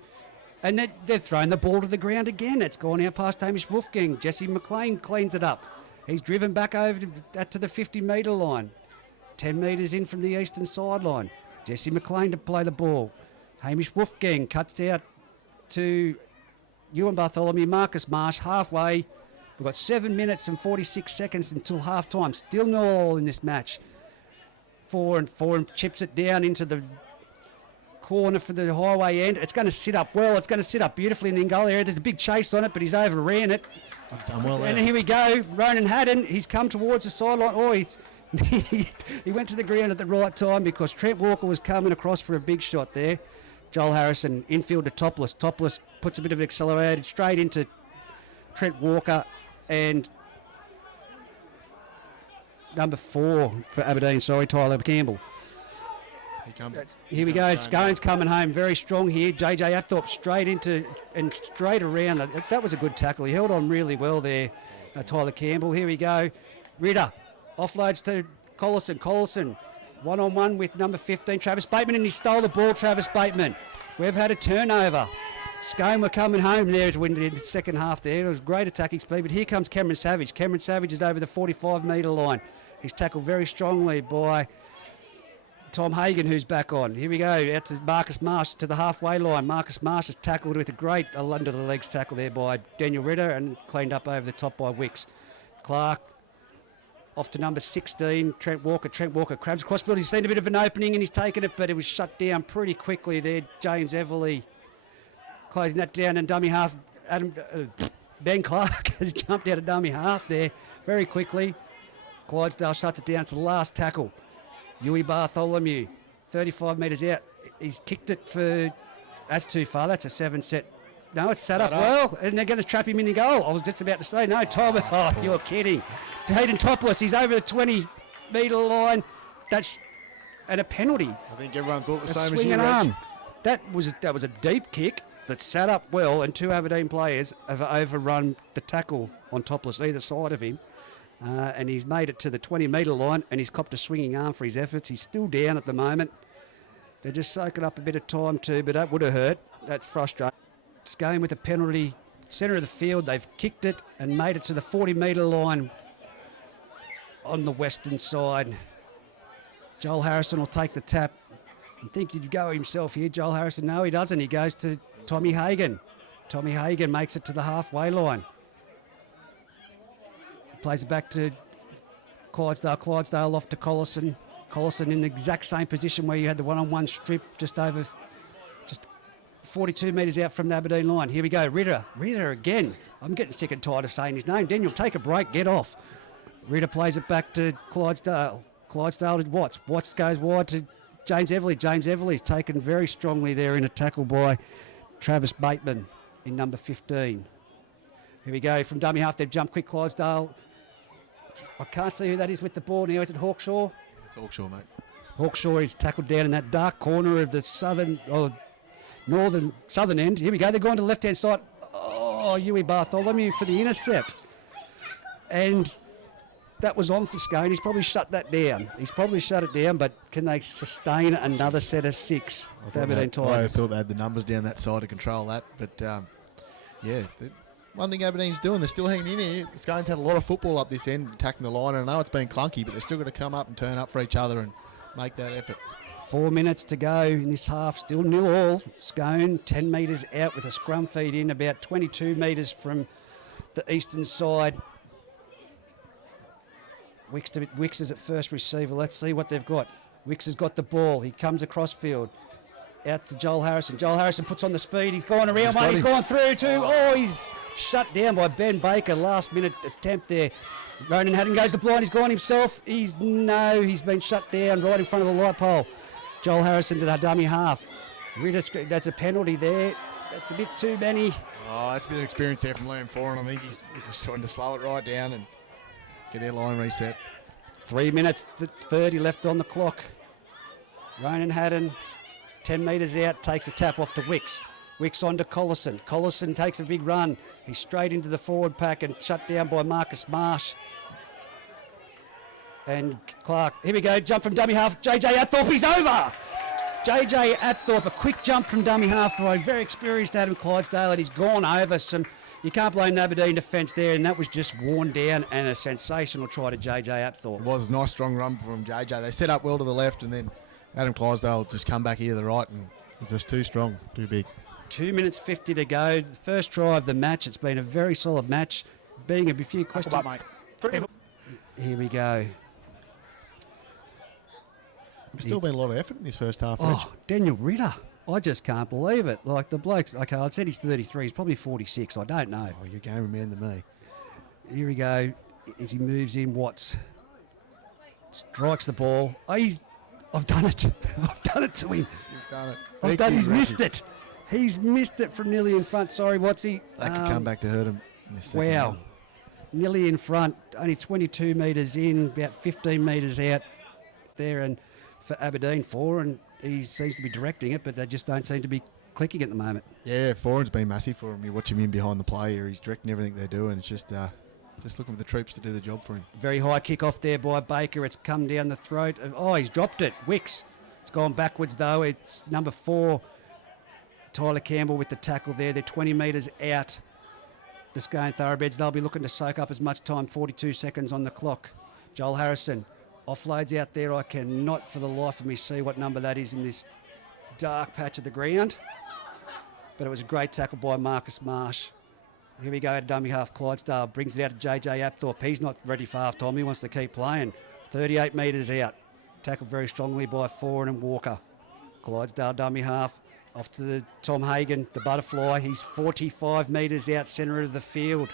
And they've thrown the ball to the ground again. It's gone out past Hamish Wolfgang. Jesse McLean cleans it up. He's driven back over to the 50-metre line. 10 metres in from the eastern sideline. Jesse McLean to play the ball. Hamish Wolfgang cuts out to Ewan Bartholomew. Marcus Marsh halfway. We've got 7 minutes and 46 seconds until half-time. Still no all in this match. 4 and 4 and chips it down into the corner for the highway end. It's going to sit up well. It's going to sit up beautifully in the Bengalla area. There's a big chase on it, but he's overran it. I've done well there. And here we go. Ronan Haddon, he's come towards the sideline. Oh, he went to the ground at the right time because Trent Walker was coming across for a big shot there. Joel Harrison, infield to Topless. Topless puts a bit of an accelerated straight into Trent Walker and number 4 for Aberdeen, Tyler Campbell. Here we go. Scone's coming home very strong here. JJ Apthorpe straight into and straight around. That was a good tackle. He held on really well there, Tyler Campbell. Here we go. Ritter offloads to Collison. Collison one-on-one with number 15, Travis Bateman, and he stole the ball, Travis Bateman. We've had a turnover. Scone were coming home there to win the second half there. It was great attacking speed, but here comes Cameron Savage. Cameron Savage is over the 45-metre line. He's tackled very strongly by Tom Hagen, who's back on. Here we go. Out to Marcus Marsh to the halfway line. Marcus Marsh is tackled with a great under the legs tackle there by Daniel Ritter and cleaned up over the top by Wicks. Clark off to number 16, Trent Walker. Trent Walker crabs across field. He's seen a bit of an opening and he's taken it, but it was shut down pretty quickly there. James Everly closing that down, and dummy half Ben Clark has jumped out of dummy half there very quickly. Clydesdale shuts it down. It's the last tackle. Huey Bartholomew, 35 metres out. He's kicked it for... That's too far. That's a 7-set. No, it's set up well, and they're going to trap him in the goal. I was just about to say, no, Tom. Oh, you're kidding. Hayden Topless, he's over the 20-metre line. And a penalty. I think everyone thought the A same as swinging you, Reg. arm. That was a deep kick that sat up well, and two Aberdeen players have overrun the tackle on Topless either side of him. And he's made it to the 20-metre line, and he's copped a swinging arm for his efforts. He's still down at the moment. They're just soaking up a bit of time too, but that would have hurt. That's frustrating. Scone with a penalty, centre of the field. They've kicked it and made it to the 40-metre line on the western side. Joel Harrison will take the tap. I think he'd go himself here. Joel Harrison, no, he doesn't. He goes to Tommy Hagen. Tommy Hagen makes it to the halfway line. Plays it back to Clydesdale. Clydesdale off to Collison. Collison in the exact same position where you had the one-on-one strip just 42 metres out from the Aberdeen line. Here we go. Ritter. Ritter again. I'm getting sick and tired of saying his name. Daniel, take a break. Get off. Ritter plays it back to Clydesdale. Clydesdale to Watts. Watts goes wide to James Everly. James Everly's taken very strongly there in a tackle by Travis Bateman in number 15. Here we go. From dummy half, they've jumped quick. Clydesdale. I can't see who that is with the ball now. Is it Hawkshaw? It's Hawkshaw, mate. Hawkshaw is tackled down in that dark corner of the southern end. Here we go. They're going to the left-hand side. Oh, Huey Bartholomew for the intercept. And that was on for Scone. He's probably shut that down. He's probably shut it down, but can they sustain another set of 6? I thought they had the numbers down that side to control that. But, one thing Aberdeen's doing, they're still hanging in here. Scone's had a lot of football up this end, attacking the line. And I know it's been clunky, but they're still going to come up and turn up for each other and make that effort. 4 minutes to go in this half, still 0-all. Scone 10 metres out with a scrum feed in, about 22 metres from the eastern side. Wicks is at first receiver. Let's see what they've got. Wicks has got the ball. He comes across field. Out to Joel Harrison. Joel Harrison puts on the speed. He's gone around one. He's gone through too. Oh, he's shut down by Ben Baker. Last minute attempt there. Ronan Haddon goes to blind. He's gone himself. He's been shut down right in front of the light pole. Joel Harrison to the dummy half. That's a penalty there. That's a bit too many. Oh, that's a bit of experience there from Liam Foran. I think he's just trying to slow it right down and get their line reset. 3 minutes 30 left on the clock. Ronan Haddon, 10 metres out, takes a tap off to Wicks. Wicks on to Collison. Collison takes a big run. He's straight into the forward pack and shut down by Marcus Marsh. And Clark, here we go, jump from dummy half. JJ Athorpe, he's over! JJ Athorpe, a quick jump from dummy half for a very experienced Adam Clydesdale, and he's gone over some. You can't blame the Aberdeen defence there, and that was just worn down and a sensational try to JJ Athorpe. It was a nice strong run from JJ. They set up well to the left, and then Adam Clydesdale just come back here to the right, and it was just too strong, too big. 2 minutes 50 to go. The first try of the match. It's been a very solid match. Being a few questions. Here we go. There's still been a lot of effort in this first half. Oh, Daniel Ritter. I just can't believe it. Like the bloke, okay, I said he's 33. He's probably 46. I don't know. Oh, you're a gamer man than me. Here we go. As he moves in, Watts strikes the ball. Oh, I've done it. I've done it to him. You've done it. I've done. He's missed it. He's missed it from nearly in front. Sorry, Wattsy. That could come back to hurt him in this second Wow. round. Nearly in front. Only 22 metres in, about 15 metres out there, and for Aberdeen 4, and he seems to be directing it, but they just don't seem to be clicking at the moment. Yeah, Foran's been massive for him. You watch him in behind the play here. He's directing everything they're doing. It's just looking for the troops to do the job for him. Very high kick off there by Baker. It's come down the throat. Oh, he's dropped it. Wicks. It's gone backwards though. It's number 4, Tyler Campbell with the tackle there. They're 20 metres out. The Scone Thoroughbreds, they'll be looking to soak up as much time. 42 seconds on the clock. Joel Harrison Offloads out there. I cannot for the life of me see what number that is in this dark patch of the ground. But it was a great tackle by Marcus Marsh. Here we go at dummy half. Clydesdale brings it out to JJ Apthorpe. He's not ready for half time. He wants to keep playing. 38 metres out. Tackled very strongly by Foran and Walker. Clydesdale dummy half. Off to the Tom Hagen, the butterfly. He's 45 metres out, centre of the field.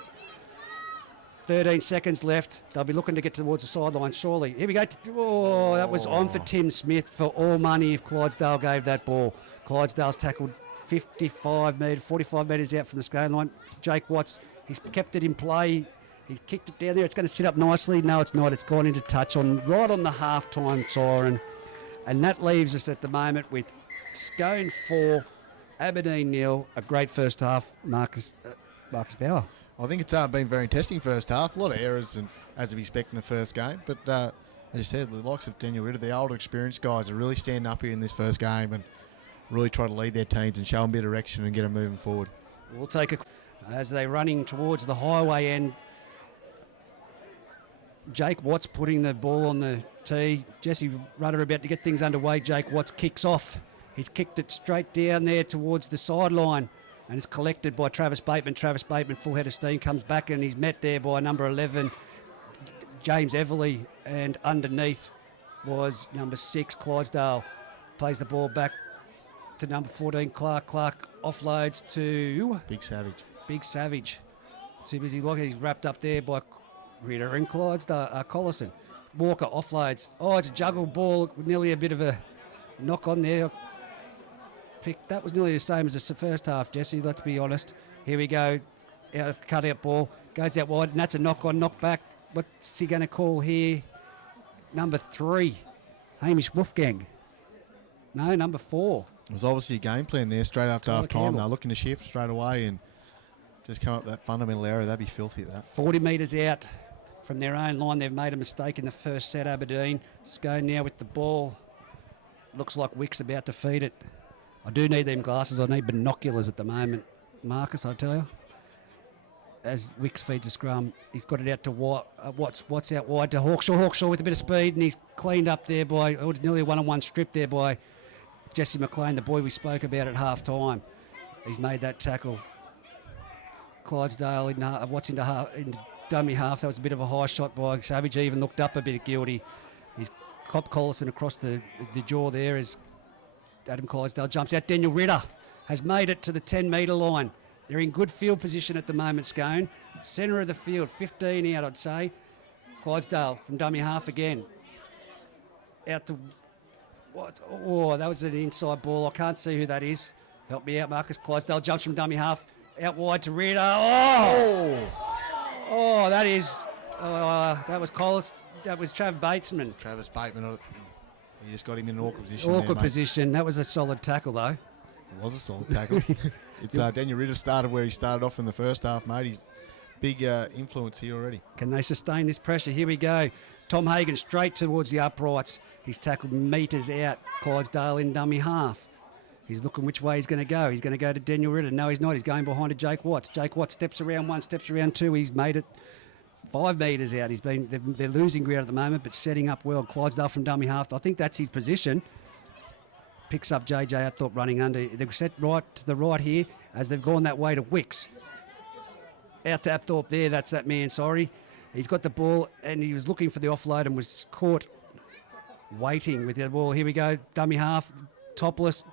13 seconds left. They'll be looking to get towards the sideline, surely. Here we go. Oh, that was on for Tim Smith for all money if Clydesdale gave that ball. Clydesdale's tackled 45 metres out from the Scone line. Jake Watts, he's kept it in play. He's kicked it down there. It's going to sit up nicely. No, it's not. It's gone into touch right on the half-time siren. And that leaves us at the moment with Scone 4, Aberdeen 0. A great first half, Marcus Bauer. I think it's been very testing first half. A lot of errors, and as we expect in the first game. But as you said, the likes of Daniel Ritter, the older experienced guys, are really standing up here in this first game and really try to lead their teams and show them a bit of direction and get them moving forward. We'll take a... As they're running towards the highway end, Jake Watts putting the ball on the tee. Jesse Rudder about to get things underway. Jake Watts kicks off. He's kicked it straight down there towards the sideline. And it's collected by Travis Bateman. Travis Bateman, full head of steam, comes back and he's met there by number 11, James Everly. And underneath was number 6, Clydesdale. Plays the ball back to number 14, Clark. Clark offloads to... Big Savage. Too busy looking. He's wrapped up there by Ritter and Clydesdale, Collison. Walker offloads. Oh, it's a juggle ball. Nearly a bit of a knock on there. That was nearly the same as the first half, Jesse, let's be honest. Here we go. Cut out ball. Goes out wide, and that's a knock on, knock back. What's he going to call here? Number 3, Hamish Wolfgang. No, number 4. It was obviously a game plan there straight after Tyler half time. Campbell. They're looking to shift straight away and just come up with that fundamental error. That'd be filthy at that. 40 metres out from their own line. They've made a mistake in the first set, Aberdeen. Scone now with the ball. Looks like Wick's about to feed it. I do need them glasses. I need binoculars at the moment, Marcus, I tell you. As Wicks feeds a scrum, he's got it out to Watts out wide to Hawkshaw. Hawkshaw with a bit of speed, and he's cleaned up there by nearly a one-on-one strip there by Jesse McLean, the boy we spoke about at half time. He's made that tackle. Clydesdale Watts into dummy half. That was a bit of a high shot by Savage. He even looked up a bit guilty. He's copped Collison across the jaw there as Adam Clydesdale jumps out. Daniel Ritter has made it to the 10-metre line. They're in good field position at the moment, Scone. Centre of the field, 15 out, I'd say. Clydesdale from dummy half again. Out to... What? Oh, that was an inside ball. I can't see who that is. Help me out, Marcus. Clydesdale jumps from dummy half. Out wide to Ritter. Oh! Oh, that is... that was Collins. That was Travis Bateman. Travis Bateman, he just got him in an awkward position. Awkward position. That was a solid tackle, though. It was a solid tackle. It's Daniel Ritter started where he started off in the first half, mate. He's big influence here already. Can they sustain this pressure? Here we go. Tom Hagen straight towards the uprights. He's tackled metres out. Clydesdale in dummy half. He's looking which way he's going to go. He's going to go to Daniel Ritter. No, he's not. He's going behind to Jake Watts. Jake Watts steps around 1, steps around 2. He's made it 5 metres out. They're losing ground at the moment, but setting up well. Clydesdale from dummy half. I think that's his position. Picks up JJ Apthorpe running under. They've set right to the right here as they've gone that way to Wicks. Out to Apthorpe there. That's that man, sorry. He's got the ball and he was looking for the offload and was caught waiting with the ball. Here we go. Dummy half. Topless.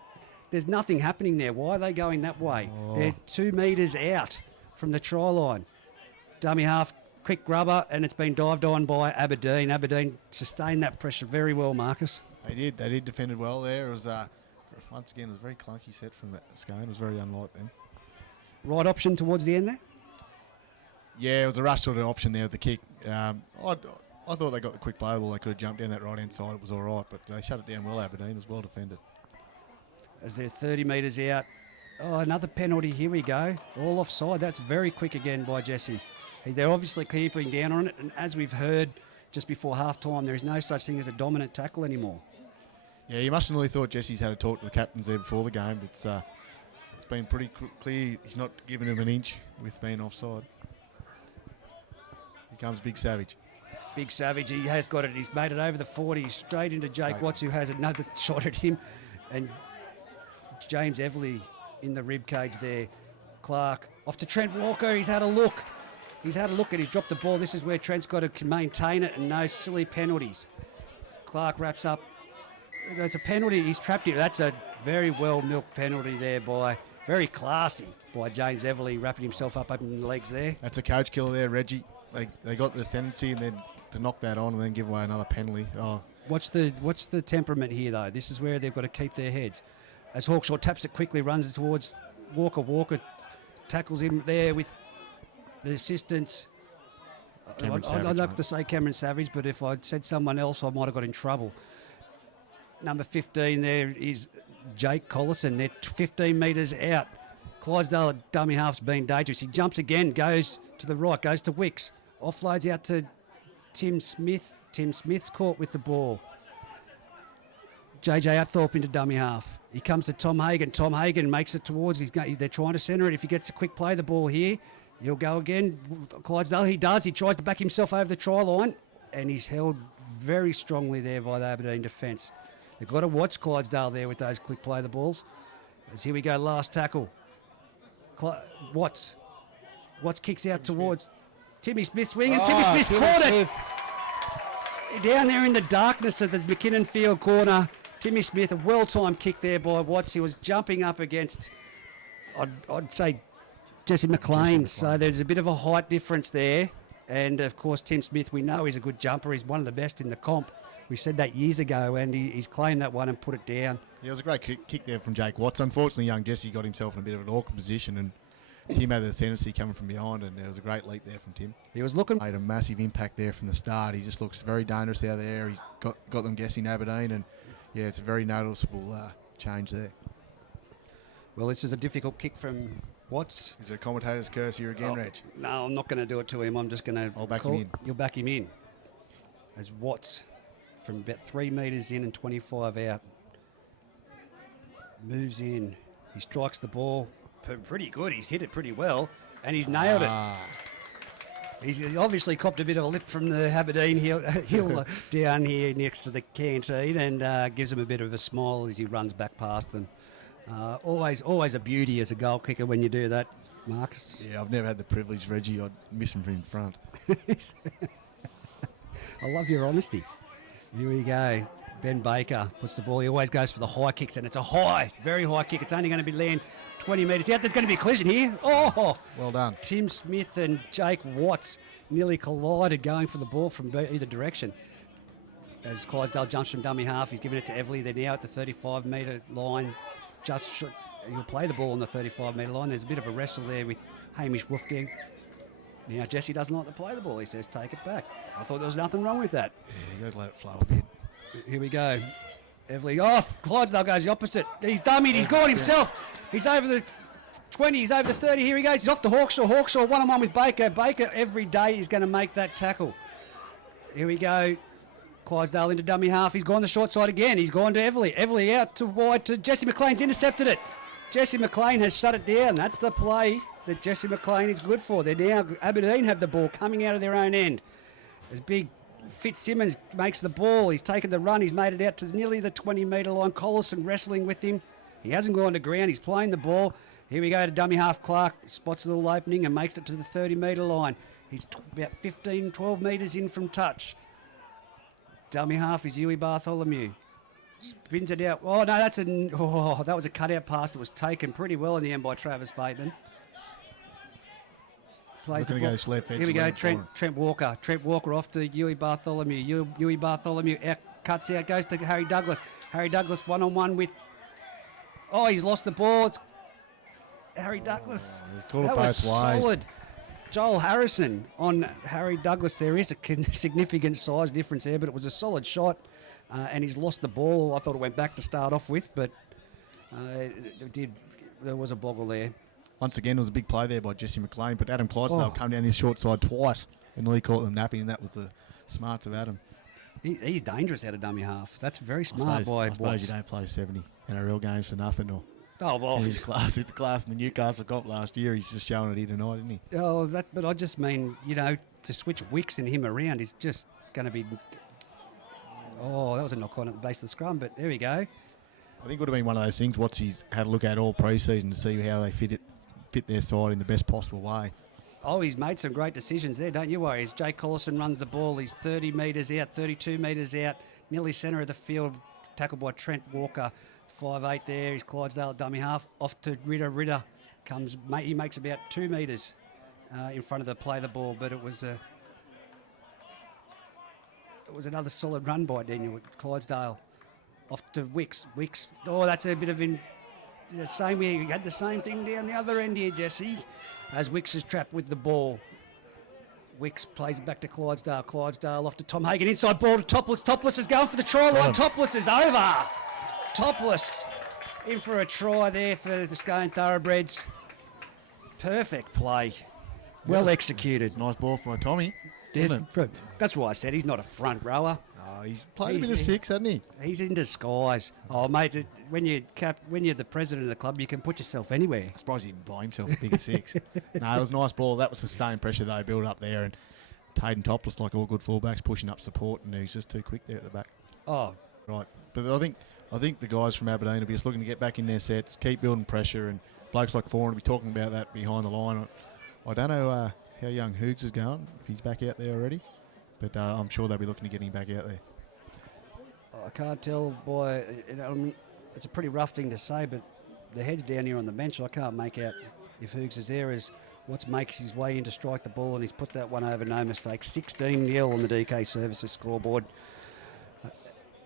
There's nothing happening there. Why are they going that way? Oh. They're 2 metres out from the try line. Dummy half. Quick grubber, and it's been dived on by Aberdeen. Aberdeen sustained that pressure very well, Marcus. They did defended well there. It was, once again, it was a very clunky set from Scone. It was very unlike them. Right option towards the end there? Yeah, it was a rush sort of option there with the kick. I thought they got the quick play ball. They could have jumped down that right-hand side. It was all right, but they shut it down well, Aberdeen. It was well defended. As they're 30 metres out. Oh, another penalty. Here we go. All offside. That's very quick again by Jesse. They're obviously keeping down on it, and as we've heard just before half-time, there is no such thing as a dominant tackle anymore. Yeah, you mustn't really thought Jesse's had a talk to the captains there before the game. It's been pretty clear he's not giving him an inch with being offside. Here comes Big Savage. Big Savage, he has got it. He's made it over the 40, straight into Jake Watts, who has another shot at him. And James Everly in the rib cage there. Clark off to Trent Walker. He's had a look. He's had a look and he's dropped the ball. This is where Trent's got to maintain it and no silly penalties. Clark wraps up. It's a penalty. He's trapped it. That's a very well-milked penalty there by, very classy by James Everly, wrapping himself up in the legs there. That's a coach killer there, Reggie. They got the tendency and then to knock that on and then give away another penalty. Oh. What's the temperament here, though? This is where they've got to keep their heads. As Hawkshaw taps it quickly, runs it towards Walker. Walker tackles him there with the assistance. I'd like to say Cameron Savage, but if I'd said someone else, I might have got in trouble. Number 15 there is Jake Collison. They're 15 metres out. Clydesdale at dummy half's been dangerous. He jumps again, goes to the right, goes to Wicks. Offloads out to Tim Smith. Tim Smith's caught with the ball. JJ Apthorpe into dummy half. He comes to Tom Hagan. Tom Hagan makes it towards. They're trying to centre it. If he gets a quick play the ball here, he'll go again. Clydesdale, he does. He tries to back himself over the try line, and he's held very strongly there by the Aberdeen defence. They've got to watch Clydesdale there with those quick play the balls. As here we go, last tackle. Watts kicks out towards Timmy Smith swinging. Timmy Smith's caught it. Down there in the darkness of the McKinnon field corner, Timmy Smith, a well-timed kick there by Watts. He was jumping up against, I'd say, Jesse McLean. So there's a bit of a height difference there. And, of course, Tim Smith, we know he's a good jumper. He's one of the best in the comp. We said that years ago, and he's claimed that one and put it down. Yeah, it was a great kick there from Jake Watts. Unfortunately, young Jesse got himself in a bit of an awkward position, and Tim had the ascendancy coming from behind, and there was a great leap there from Tim. He was looking... Made a massive impact there from the start. He just looks very dangerous out there. He's got them guessing Aberdeen, and, yeah, it's a very noticeable change there. Well, this is a difficult kick from Watts. Is it a commentator's curse here again, Reg? No, I'm not going to do it to him. I'm just going to... I'll back him in. You'll back him in. As Watts, from about 3 metres in and 25 out, moves in. He strikes the ball pretty good. He's hit it pretty well, and he's nailed it. He's obviously copped a bit of a lip from the Aberdeen hill down here next to the canteen, and gives him a bit of a smile as he runs back past them. Always a beauty as a goal kicker when you do that, Marcus. Yeah, I've never had the privilege, Reggie. I'd miss him from in front. I love your honesty. Here we go. Ben Baker puts the ball. He always goes for the high kicks, and it's a very high kick. It's only going to be land 20 metres out. There's going to be a collision here. Oh! Well done. Tim Smith and Jake Watts nearly collided going for the ball from either direction. As Clydesdale jumps from dummy half, he's giving it to Everly. They're now at the 35-metre line. He'll play the ball on the 35-metre line. There's a bit of a wrestle there with Hamish Wolfgang. Now, Jesse doesn't like to play the ball. He says, take it back. I thought there was nothing wrong with that. Yeah, you got to let it flow a bit. Here we go. Everly. Oh, Clydesdale goes the opposite. He's dummied. He's gone himself. He's over the 20. He's over the 30. Here he goes. He's off to Hawkshaw. Hawkshaw one-on-one with Baker. Baker every day is going to make that tackle. Here we go. Clydesdale into dummy half. He's gone the short side again. He's gone to Everly. Everly out to wide to Jesse McLean's intercepted it. Jesse McLean has shut it down. That's the play that Jesse McLean is good for. They're now, Aberdeen have the ball coming out of their own end. As big Fitzsimmons makes the ball. He's taken the run. He's made it out to nearly the 20-metre line. Collison wrestling with him. He hasn't gone to ground. He's playing the ball. Here we go to dummy half. Clark spots a little opening and makes it to the 30-metre line. He's about 15, 12 metres in from touch. Dummy half is Huey Bartholomew. Spins it out. Oh, no, that was a cutout pass that was taken pretty well in the end by Travis Bateman. Plays the ball. Here we go, Trent Walker. Trent Walker off to Huey Bartholomew. Huey Bartholomew cuts out, goes to Harry Douglas. Harry Douglas one-on-one with... Oh, he's lost the ball. It's Harry Douglas. That was solid. Joel Harrison on Harry Douglas. There is a significant size difference there, but it was a solid shot, and he's lost the ball. I thought it went back to start off with, but there was a boggle there. Once again, it was a big play there by Jesse McLean, but Adam Clydesdale come down this short side twice and nearly caught them napping, and that was the smarts of Adam. He's dangerous out of dummy half. That's very smart I suppose you don't play 70 NRL games for nothing. He's class in the Newcastle Cup last year. He's just showing it here tonight, isn't he? Oh, but I just mean, to switch Wicks and him around is just going to be... Oh, that was a knock-on at the base of the scrum, but there we go. I think it would have been one of those things Watsy's had a look at all pre-season to see how they fit their side in the best possible way. Oh, he's made some great decisions there, don't you worry. As Jake Collison runs the ball, he's 30 metres out, 32 metres out, nearly centre of the field, tackled by Trent Walker. 5'8" there, he's Clydesdale at dummy half, off to Ritter. Ritter comes, he makes about 2 metres in front of the play the ball, but it was another solid run by Daniel Clydesdale. Off to Wicks. Wicks, oh, that's a bit of you had the same thing down the other end here, Jesse, as Wicks is trapped with the ball. Wicks plays it back to Clydesdale. Clydesdale off to Tom Hagen. Inside ball to Topless. Topless is going for the try line. Topless is over. Topless in for a try there for the Scone Thoroughbreds. Perfect play. Well executed. Nice ball by Tommy. That's why I said he's not a front rower. Oh, he's played a bit of 6, hasn't he? He's in disguise. Oh, mate, when you're the president of the club, you can put yourself anywhere. I'm surprised he didn't buy himself a bigger 6. No, it was a nice ball. That was sustained pressure they built up there, and Taden Topless, like all good fullbacks, pushing up support, and he's just too quick there at the back. Oh, right. But I think the guys from Aberdeen will be just looking to get back in their sets, keep building pressure, and blokes like Foran will be talking about that behind the line. I don't know how young Hoogs is going, if he's back out there already, but I'm sure they'll be looking to get him back out there. I can't tell, boy. It's a pretty rough thing to say, but the head's down here on the bench. I can't make out if Hoogs is there. As Watts makes his way in to strike the ball, and he's put that one over, no mistake. 16-0 on the DK Services scoreboard.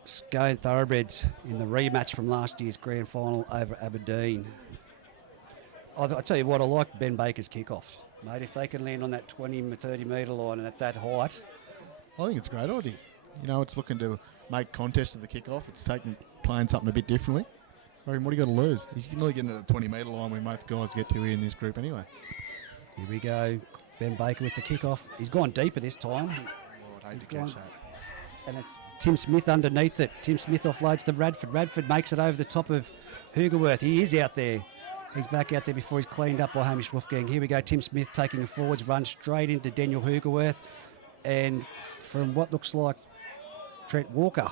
Scone Thoroughbreds in the rematch from last year's grand final over Aberdeen. I tell you what, I like Ben Baker's kickoffs, mate. If they can land on that 20, 30 metre line and at that height. I think it's a great idea. You know, it's looking to make contest of the kickoff. It's playing something a bit differently. I mean, what do you got to lose? He's nearly getting to the 20 metre line when most guys get to here in this group anyway. Here we go. Ben Baker with the kickoff. He's gone deeper this time. Oh, I'd hate to catch that. And it's Tim Smith underneath it. Tim Smith offloads to Radford. Radford makes it over the top of Hoogerworth. He is out there. He's back out there before he's cleaned up by Hamish Wolfgang. Here we go. Tim Smith taking the forwards, run straight into Daniel Hoogerworth. And from what looks like Trent Walker.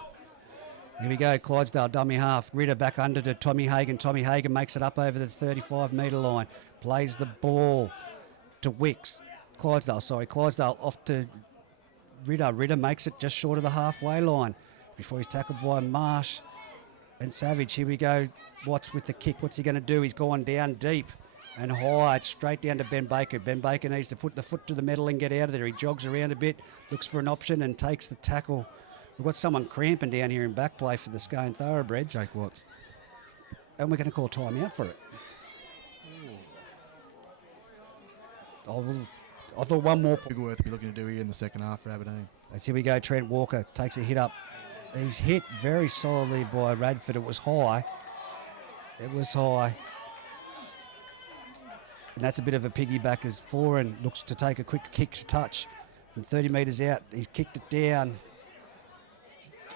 Here we go, Clydesdale, dummy half. Ritter back under to Tommy Hagen. Tommy Hagen makes it up over the 35 metre line. Plays the ball to Wicks. Clydesdale off to Ritter. Ritter makes it just short of the halfway line before he's tackled by Marsh and Savage. Here we go, Watts with the kick. What's he going to do? He's gone down deep and high, straight down to Ben Baker. Ben Baker needs to put the foot to the metal and get out of there. He jogs around a bit, looks for an option and takes the tackle. We've got someone cramping down here in back play for the Scone Thoroughbreds. Jake Watts. And we're going to call time out for it. I thought one more. Hoogerworth will be looking to do here in the second half for Aberdeen. As here we go, Trent Walker takes a hit up. He's hit very solidly by Radford. It was high. And that's a bit of a piggyback as Foran looks to take a quick kick to touch from 30 metres out. He's kicked it down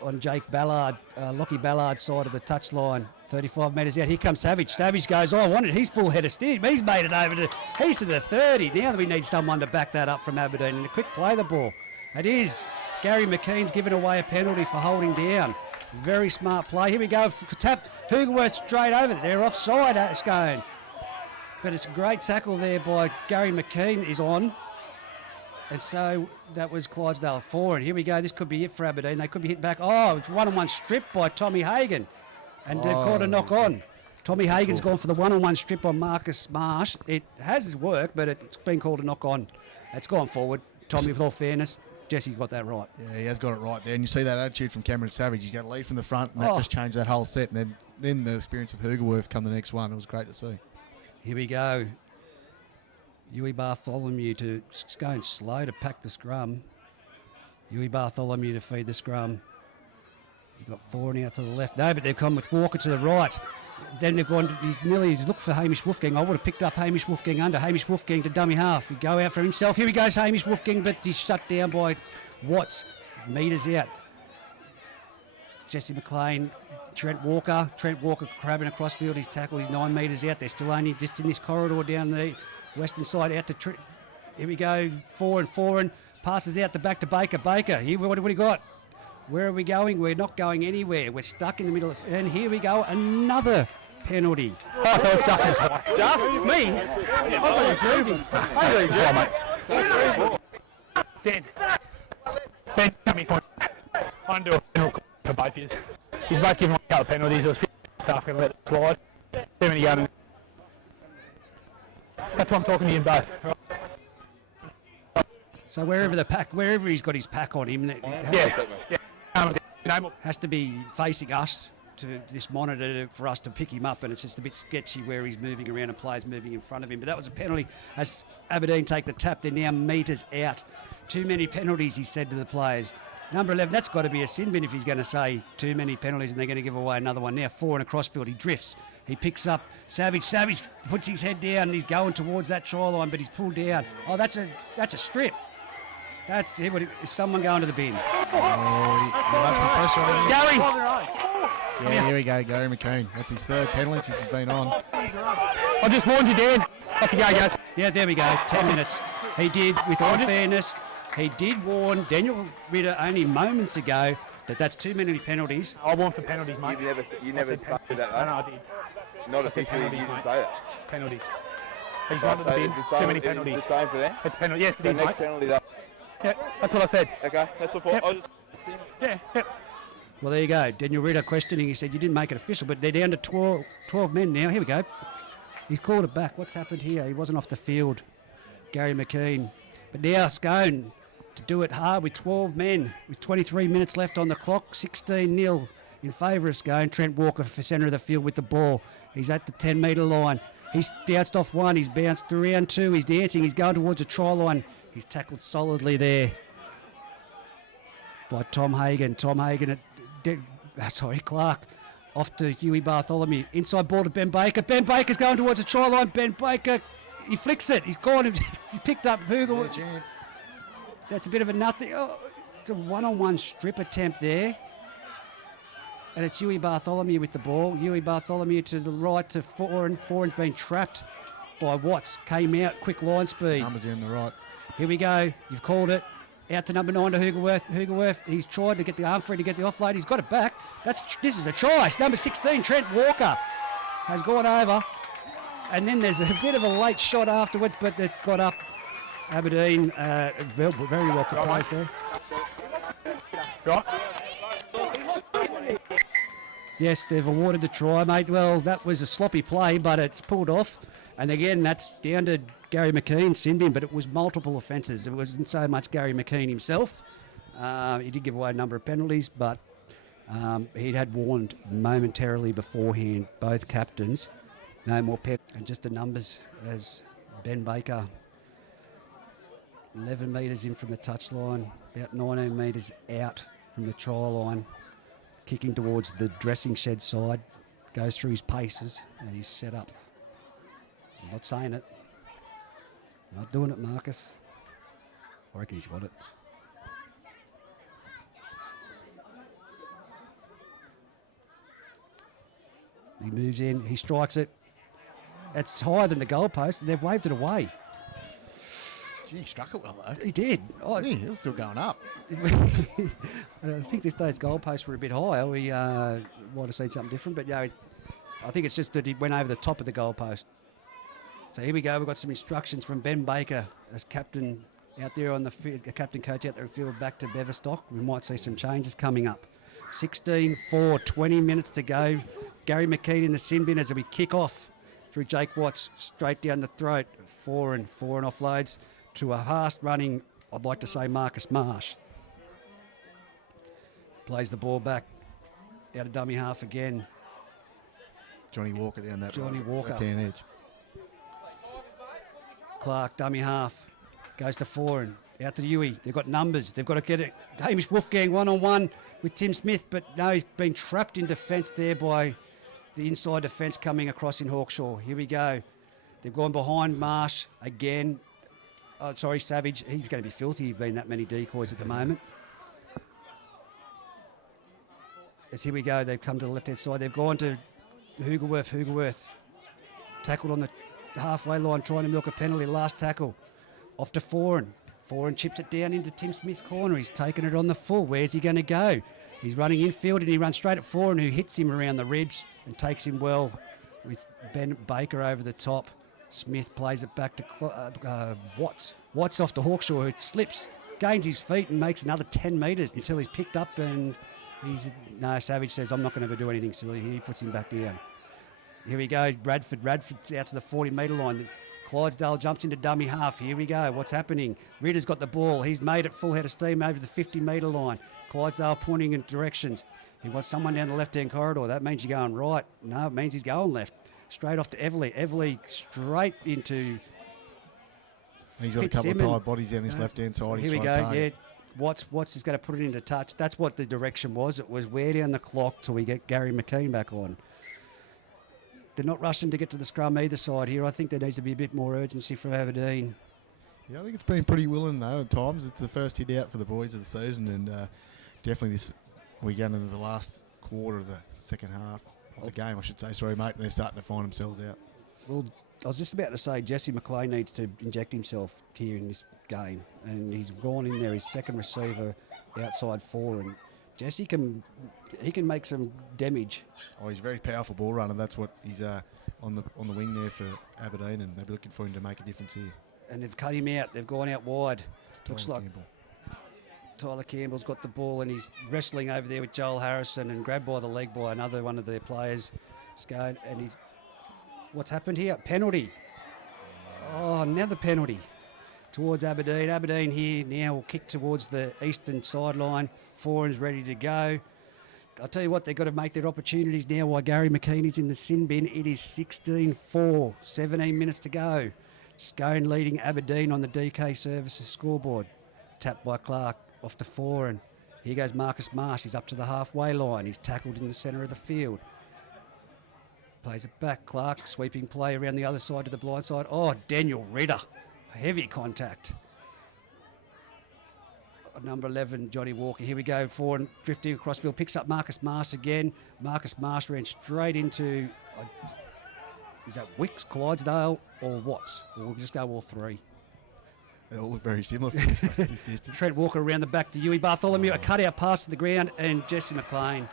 on Jake Ballard, Lockie Ballard's side of the touchline, 35 metres out. Here comes Savage. Savage goes, I want it. He's full head of steam. He's made it over he's to the 30. Now that we need someone to back that up from Aberdeen. And a quick play the ball. It is. Gary McKean's given away a penalty for holding down. Very smart play. Here we go. Tap Hoogerworth straight over there. They're offside at Scone. But it's a great tackle there by Gary McKean is on. And so that was Clydesdale forward. Here we go. This could be it for Aberdeen. They could be hit back. Oh, it's one-on-one strip by Tommy Hagen. And they've caught a knock on. Tommy Hagen's gone for the one-on-one strip on Marcus Marsh. It has worked, but it's been called a knock on. It's gone forward. Tommy, with all fairness, Jesse's got that right. Yeah, he has got it right there. And you see that attitude from Cameron Savage. He's got to lead from the front, and that just changed that whole set. And then the experience of Hoogerworth come the next one. It was great to see. Here we go. Huey Bartholomew to Scone slow to pack the scrum. Huey Bartholomew to feed the scrum. You've got Foran out to the left. No, but they've come with Walker to the right. Then they've gone, he's looked for Hamish Wolfgang. I would have picked up Hamish Wolfgang under. Hamish Wolfgang to dummy half. He'd go out for himself. Here he goes, Hamish Wolfgang, but he's shut down by Watts. Metres out. Jesse McLean, Trent Walker crabbing across field. His tackle, he's 9 metres out. They're still only just in this corridor down the western side out to here we go, Foran, Passes out the back to Baker. Baker, here, what do we got? Where are we going? We're not going anywhere. We're stuck in the middle. And here we go, another penalty. Oh, I thought it was Justin's fault. Just Me? I thought he was moving. I thought he was mate. Dan. Ben, cut me for I'm doing a penalty for both of you. He's both giving a couple of penalties. There was stuff going to let it slide. Too many going. That's why I'm talking to you both. So wherever he's got his pack on him, has to be facing us to this monitor for us to pick him up, and it's just a bit sketchy where he's moving around and players moving in front of him. But that was a penalty as Aberdeen take the tap. They're now metres out. Too many penalties, he said to the players. Number 11, that's got to be a sin bin if he's going to say too many penalties and they're going to give away another one. Now 4 in a crossfield, he drifts. He picks up Savage. Savage puts his head down and he's going towards that try line, but he's pulled down. Oh, that's a strip. That's it. Is someone going to the bin? Oh, you'll have some pressure on him. Gary! Yeah, here we go, Gary McKinnon. That's his third penalty since he's been on. I just warned you, Dan. Off you go, guys. Yeah, there we go. 10 minutes. He did, with all fairness, he did warn Daniel Ritter only moments ago that that's too many penalties. I warned for penalties, mate. You never started that, though. No, I did. Not officially, you penalties, didn't mate. say that. Penalties. He's one of the bin. Too many penalties. It's the same for them. It's penalty. Yes, it The is, next mate. penalty, though. Yeah, that's what I said. Okay, that's all for. Yep. I just. Yeah, yeah. Well, there you go. Daniel Ritter questioning. He said, you didn't make it official, but they're down to 12 men now. Here we go. He's called it back. What's happened here? He wasn't off the field, Gary McKean. But now Scone to do it hard with 12 men, with 23 minutes left on the clock, 16-0 in favour of Scone. Trent Walker for centre of the field with the ball. He's at the 10-metre line. He's bounced off one. He's bounced around two. He's dancing. He's going towards a try line. He's tackled solidly there by Tom Hagan. Tom Hagan Clark off to Huey Bartholomew. Inside ball to Ben Baker. Ben Baker's going towards the try line. Ben Baker, he flicks it. He's caught him. He's picked up Hugel. Yeah, chance. That's a bit of a nothing. Oh, it's a one-on-one strip attempt there. And it's Huey Bartholomew with the ball. Huey Bartholomew to the right to Foran. Foran's been trapped by Watts. Came out, quick line speed. Numbers are in the right. Here we go. You've called it. Out to number 9 to Hugerworth. Hugerworth, he's tried to get the arm free to get the offload. He's got it back. This is a try. Number 16, Trent Walker, has gone over. And then there's a bit of a late shot afterwards, but it got up. Aberdeen, very well composed there. Right. Yes, they've awarded the try, mate. Well, that was a sloppy play, but it's pulled off. And again, that's down to Gary McKean, sin bin, but it was multiple offences. It wasn't so much Gary McKean himself. He did give away a number of penalties, but he had warned momentarily beforehand both captains, no more pep. And just the numbers as Ben Baker, 11 metres in from the touchline, about 19 metres out from the try line, kicking towards the dressing shed side, goes through his paces and he's set up. I'm not saying it. Not doing it, Marcus. I reckon he's got it. He moves in, he strikes it. It's higher than the goalpost, and they've waved it away. Gee, he struck it well, though. He did. Oh, Yeah, it was still going up. I think if those goalposts were a bit higher, we might have seen something different. But yeah, I think it's just that he went over the top of the goalpost. So here we go. We've got some instructions from Ben Baker as captain out there on the field, captain coach out there in field back to Beverstock. We might see some changes coming up. 16-4, 20 minutes to go. Gary McKean in the sin bin as we kick off through Jake Watts straight down the throat. 4 and offloads to a fast running, I'd like to say, Marcus Marsh. Plays the ball back out of dummy half again. Johnny Walker down that Johnny Walker. left-hand edge. Clark, dummy half, goes to 4 and out to Huey. They've got numbers. They've got to get it. Hamish Wolfgang one-on-one with Tim Smith, but no, he's been trapped in defence there by the inside defence coming across in Hawkshaw. Here we go. They've gone behind Marsh again. Oh, sorry, Savage. He's going to be filthy. Been that many decoys at the moment. As here we go. They've come to the left-hand side. They've gone to Hugerworth. Tackled on the halfway line, trying to milk a penalty. Last tackle. Off to Foran. Foran chips it down into Tim Smith's corner. He's taken it on the full. Where's he going to go? He's running infield and he runs straight at Foran, who hits him around the ribs and takes him well with Ben Baker over the top. Smith plays it back to Watts. Watts off to Hawkshaw, who slips, gains his feet and makes another 10 metres until he's picked up and Savage says, I'm not going to do anything silly. He puts him back down. Here we go, Bradford. Bradford's out to the 40-metre line. Clydesdale jumps into dummy half. Here we go. What's happening? Ritter's got the ball. He's made it full head of steam over the 50-metre line. Clydesdale pointing in directions. He wants someone down the left-hand corridor. That means you're going right. No, it means he's going left. Straight off to Everly. Everly straight into... He's got a couple of tired bodies down this left-hand side. So here we go. Yeah, Watts is going to put it into touch. That's what the direction was. It was wear down the clock till we get Gary McKinnon back on. They're not rushing to get to the scrum either side here. I think there needs to be a bit more urgency from Aberdeen. Yeah, I think it's been pretty willing though at times. It's the first hit out for the boys of the season, and definitely we're getting into the last quarter of the second half of the game, I should say. Sorry, mate, and they're starting to find themselves out. Well, I was just about to say Jesse McLean needs to inject himself here in this game, and he's gone in there, his second receiver outside four, and Jesse can make some damage. Oh, he's a very powerful ball runner. That's what he's on the wing there for Aberdeen, and they'll be looking for him to make a difference here. And they've cut him out. They've gone out wide. Looks like Tyler Campbell's got the ball and he's wrestling over there with Joel Harrison and grabbed by the leg by another one of their players, Scone. And he's... What's happened here? Penalty. Oh, another penalty towards Aberdeen. Aberdeen here now will kick towards the eastern sideline. Foran's ready to go. I'll tell you what, they've got to make their opportunities now while Gary McKean is in the sin bin. It is 16-4, 17 minutes to go. Scone leading Aberdeen on the DK Services scoreboard. Tapped by Clark off to Foran. Here goes Marcus Marsh. He's up to the halfway line. He's tackled in the centre of the field. Plays it back. Clark, sweeping play around the other side to the blind side. Oh, Daniel Ritter. Heavy contact. Number 11, Johnny Walker. Here we go. Foran drifting across field. Picks up Marcus Marsh again. Marcus Marsh ran straight into... is that Wicks, Clydesdale or Watts? We'll just go all three. They all look very similar from this distance. Trent Walker around the back to Huey Bartholomew. A cutout pass to the ground and Jesse McLean.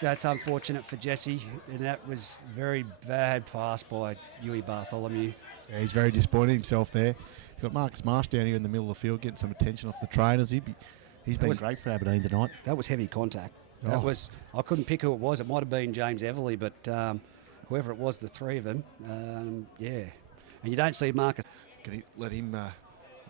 That's unfortunate for Jesse, and that was very bad pass by Huey Bartholomew. Yeah, he's very disappointed himself there. He's got Marcus Marsh down here in the middle of the field getting some attention off the trainers. He's been great for Aberdeen tonight. That was heavy contact. That was... I couldn't pick who it was. It might have been James Everly, but whoever it was, the three of them, yeah. And you don't see Marcus... Can he let him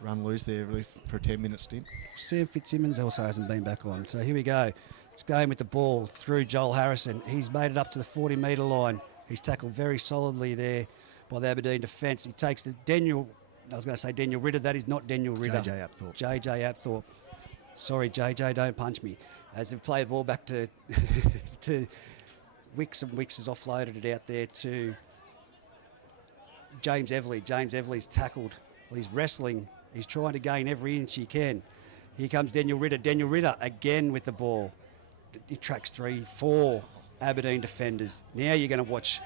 run loose there really for a 10-minute stint? Sam Fitzsimmons also hasn't been back on. So here we go. It's going with the ball through Joel Harrison. He's made it up to the 40-metre line. He's tackled very solidly there by the Aberdeen defence. He takes the Daniel Ritter. That is not Daniel Ritter. JJ Apthorpe. Sorry, JJ, don't punch me. As they play the ball back to to Wicks, and Wicks has offloaded it out there to James Everly. James Everly's tackled. Well, he's wrestling. He's trying to gain every inch he can. Here comes Daniel Ritter. Daniel Ritter again with the ball. He tracks 3-4 Aberdeen defenders. Now you're going to watch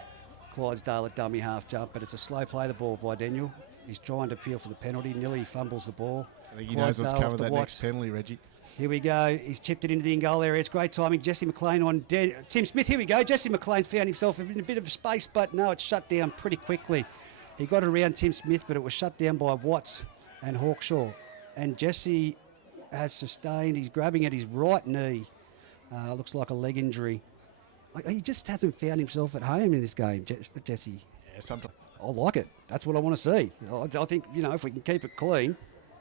Clydesdale at dummy half jump, but it's a slow play the ball by Daniel. He's trying to appeal for the penalty. Nearly fumbles the ball. I think he knows what's coming that next penalty, Reggie. Here we go. He's chipped it into the in-goal area. It's great timing. Jesse McLean on Tim Smith. Here we go. Jesse McLean's found himself in a bit of a space, but no, it's shut down pretty quickly. He got around Tim Smith, but it was shut down by Watts and Hawkshaw. And Jesse has sustained. He's grabbing at his right knee. Looks like a leg injury. He just hasn't found himself at home in this game, Jesse. Yeah, sometimes. I like it. That's what I want to see. I think, if we can keep it clean,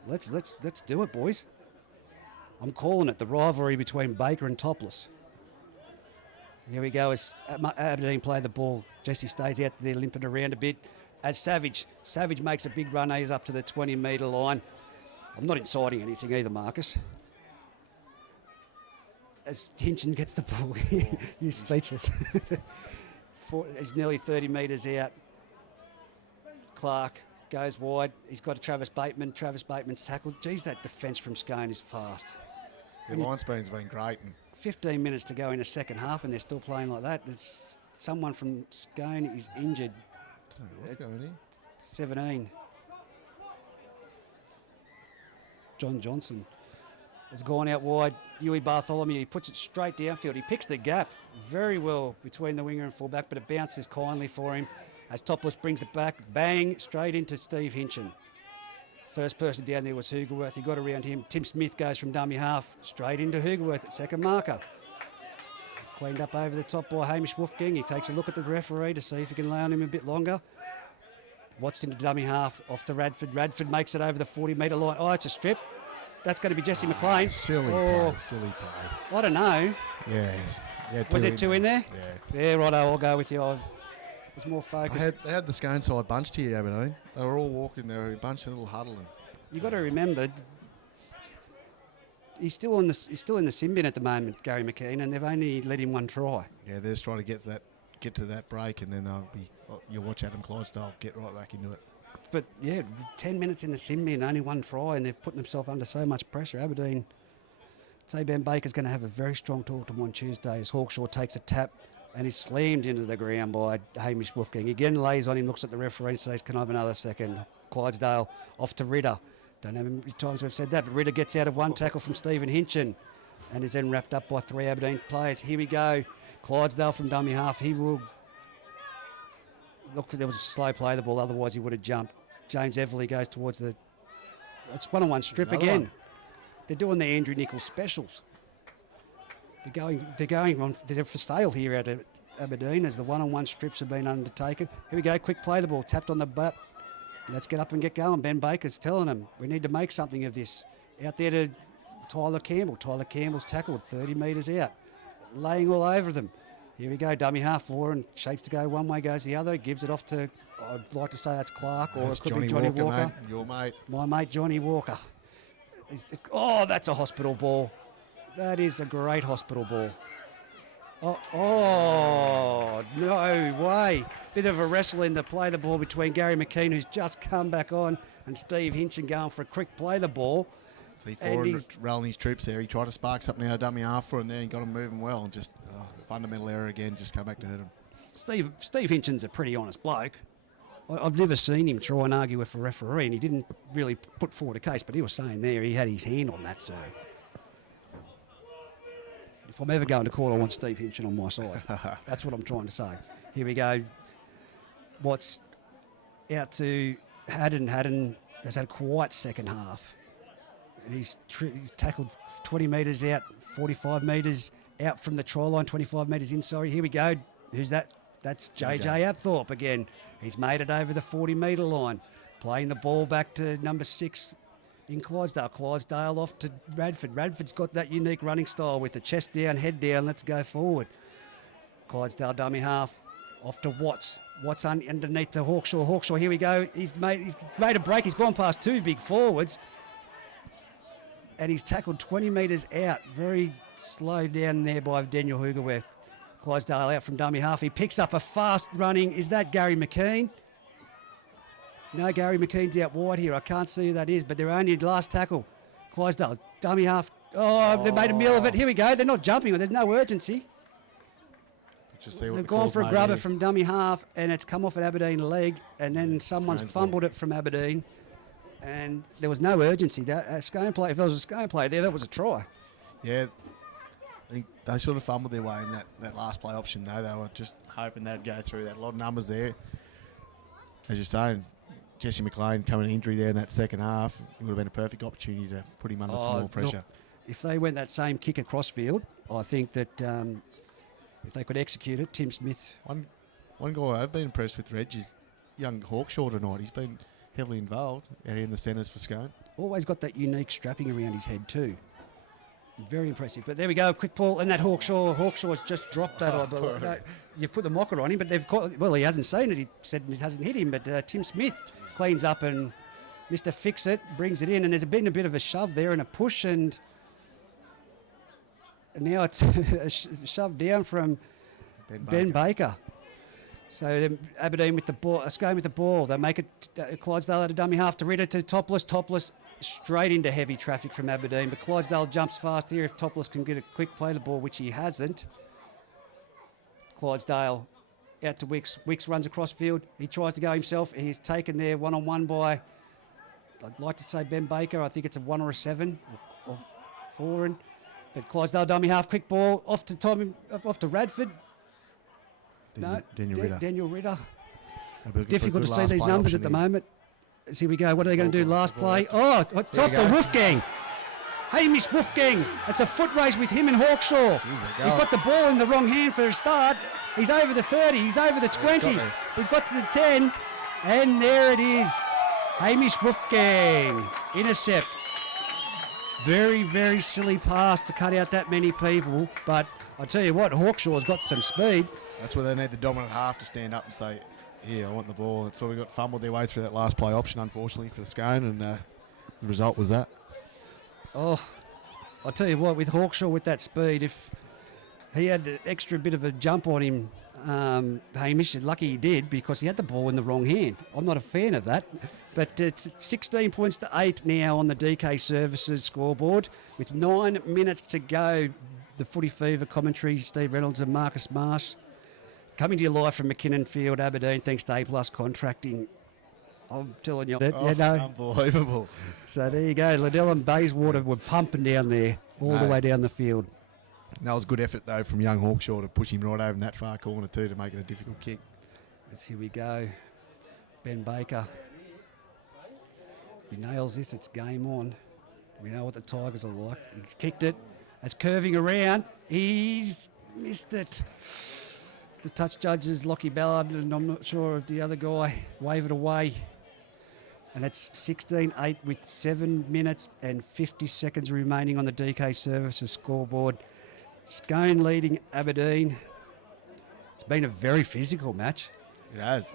let's do it, boys. I'm calling it the rivalry between Baker and Topless. Here we go as Aberdeen play the ball. Jesse stays out there limping around a bit. As Savage makes a big run. He's up to the 20-metre line. I'm not inciting anything either, Marcus. As Hinchin gets the ball, he's speechless. He's nearly 30 metres out. Clark goes wide. He's got a Travis Bateman. Travis Bateman's tackled. Geez, that defence from Scone is fast. The line speed's been great. And 15 minutes to go in the second half, and they're still playing like that. It's someone from Scone is injured. what's going on here? 17. John Johnson has gone out wide. Huey Bartholomew, he puts it straight downfield. He picks the gap very well between the winger and fullback, but it bounces kindly for him as Topless brings it back. Bang, straight into Steve Hinchin. First person down there was Hoogerworth. He got around him. Tim Smith goes from dummy half straight into Hoogerworth at second marker. Cleaned up over the top by Hamish Wolfgang. He takes a look at the referee to see if he can lay on him a bit longer. Watched into dummy half, off to Radford. Radford makes it over the 40-metre line. Oh, it's a strip. That's going to be Jesse McLean. Silly play. I don't know. Yes. Yeah, Was it two in there? Yeah. Yeah, righto, I'll go with you. I was more focused. They had the Scone side bunched here, Aberdeen. They were all walking there, a bunch of little huddling. You've got to remember, he's still in the sin bin at the moment, Gary McKinnon, and they've only let him one try. Yeah, they're just trying to get to that break, and then you'll watch Adam Clydesdale get right back into it. But yeah, 10 minutes in the sin bin, only one try, and they've put themselves under so much pressure. Aberdeen, I'd say Ben Baker's going to have a very strong talk to him on Tuesday as Hawkshaw takes a tap and he's slammed into the ground by Hamish Wolfgang. Again, lays on him, looks at the referee and says, can I have another second? Clydesdale off to Ritter. Don't know how many times we've said that, but Ritter gets out of one tackle from Stephen Hinchin and is then wrapped up by 3 Aberdeen players. Here we go. Clydesdale from dummy half. He will... Look, there was a slow play of the ball, otherwise he would have jumped. James Everly goes towards the... It's one-on-one strip again. One. They're doing the Andrew Nichols specials. They're going on. They're for sale here at Aberdeen as the one-on-one strips have been undertaken. Here we go. Quick play the ball. Tapped on the butt. Let's get up and get going. Ben Baker's telling them we need to make something of this. Out there to Tyler Campbell. Tyler Campbell's tackled 30 metres out. Laying all over them. Here we go. Dummy half 4 and shapes to go one way, goes the other. Gives it off to, I'd like to say that's Clark or That's it could be Johnny Walker. Mate. Your mate. My mate Johnny Walker. Oh, that's a hospital ball. That is a great hospital ball. Oh, no way. Bit of a wrestle in the play the ball between Gary McKean, who's just come back on, and Steve Hinchin going for a quick play the ball. See, forward rolling his troops there. He tried to spark something out of dummy half for him there and got him moving well. And just fundamental error again, just come back to hurt him. Steve Hinchin's a pretty honest bloke. I've never seen him try and argue with a referee, and he didn't really put forward a case, but he was saying there he had his hand on that, so... If I'm ever going to court, I want Steve Hinchin on my side. That's what I'm trying to say. Here we go. Watts out to Haddon. Haddon has had a quiet second half. And he's tackled 20 metres out, 45 metres out from the try line, 25 metres in. Sorry, here we go. Who's that? That's JJ Apthorpe again. He's made it over the 40-metre line. Playing the ball back to number 6 in Clydesdale. Clydesdale off to Radford. Radford's got that unique running style with the chest down, head down. Let's go forward. Clydesdale dummy half off to Watts. Watts underneath to Hawkshaw. Hawkshaw, here we go. He's made a break. He's gone past 2 big forwards. And he's tackled 20 metres out. Very slow down there by Daniel Hoogerworth. Clydesdale out from dummy half. He picks up a fast running. Is that Gary McKean? No, Gary McKean's out wide here. I can't see who that is, but they're only last tackle. Clydesdale, dummy half. Oh, they made a meal of it. Here we go. They're not jumping. There's no urgency. They've gone for a grubber from dummy half, and it's come off an Aberdeen leg, and then someone's fumbled it from Aberdeen, and there was no urgency. That Scone play, if there was a Scone play there, that was a try. Yeah, I think they sort of fumbled their way in that last play option, though. They were just hoping they'd go through that. A lot of numbers there. As you're saying, Jesse McLean coming injury there in that second half, it would have been a perfect opportunity to put him under some more pressure. Look, if they went that same kick across field, I think that if they could execute it, Tim Smith. One guy I've been impressed with, Reg, is young Hawkshaw tonight. He's been heavily involved out in the centres for Scone. Always got that unique strapping around his head too. Very impressive. But there we go, quick ball, and that Hawkshaw's just dropped that. I believe. No, you've put the mocker on him, but they've caught, well, he hasn't seen it. He said it hasn't hit him, but Tim Smith cleans up and Mr. Fix-It brings it in, and there's been a bit of a shove there and a push, and now it's a shove down from Ben Baker. So Aberdeen with the ball, Scone with the ball. They make it Clydesdale at a dummy half to Ritter to Topless straight into heavy traffic from Aberdeen. But Clydesdale jumps fast here if Topless can get a quick play the ball, which he hasn't. Clydesdale out to Wicks. Wicks runs across field. He tries to go himself. He's taken there one-on-one by I'd like to say Ben Baker. I think it's a 1 or a 7 or 4. But Clydesdale dummy half, quick ball off to Radford. Daniel Ritter. Difficult to see these numbers at the moment. So here we go. What are they going to do last play? Oh, it's off to Wolfgang. Hamish Wolfgang. It's a foot race with him and Hawkshaw. He's got the ball in the wrong hand for a start. He's over the 30. He's over the 20. He's got to the 10. And there it is. Hamish Wolfgang. Intercept. Very, very silly pass to cut out that many people. But I tell you what, Hawkshaw's got some speed. That's where they need the dominant half to stand up and say, here, I want the ball. That's why we got fumbled their way through that last play option, unfortunately, for Scone, and the result was that. Oh, I'll tell you what, with Hawkshaw with that speed, if he had an extra bit of a jump on him, Hamish, lucky he did because he had the ball in the wrong hand. I'm not a fan of that. But it's 16 points to 8 now on the DK Services scoreboard with 9 minutes to go. The Footy Fever commentary, Steve Reynolds and Marcus Marsh. Coming to you live from McKinnon Field, Aberdeen, thanks to A+ Contracting. I'm telling you. Unbelievable. So there you go. Liddell and Bayswater were pumping down there all the way down the field. That was good effort, though, from young Hawkshaw to push him right over in that far corner, too, to make it a difficult kick. Here we go. Ben Baker. If he nails this, it's game on. We know what the Tigers are like. He's kicked it. It's curving around. He's missed it. The touch judges, Lockie Ballard, and I'm not sure if the other guy wave it away. And it's 16-8 with 7 minutes and 50 seconds remaining on the DK Services scoreboard. Scone leading Aberdeen. It's been a very physical match. It has.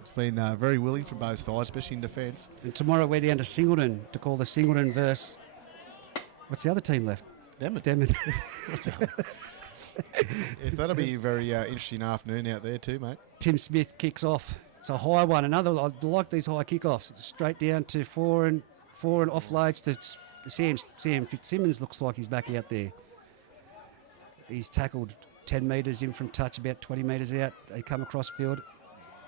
It's been very willing from both sides, especially in defence. And tomorrow we're down to Singleton to call the Singleton verse. What's the other team left? Demon. Yes, that'll be a very interesting afternoon out there too, mate. Tim Smith kicks off. It's a high one. I like these high kickoffs. Straight down to four and offloads to Sam Fitzsimmons. Looks like he's back out there. He's tackled 10 metres in from touch, about 20 metres out. They come across field.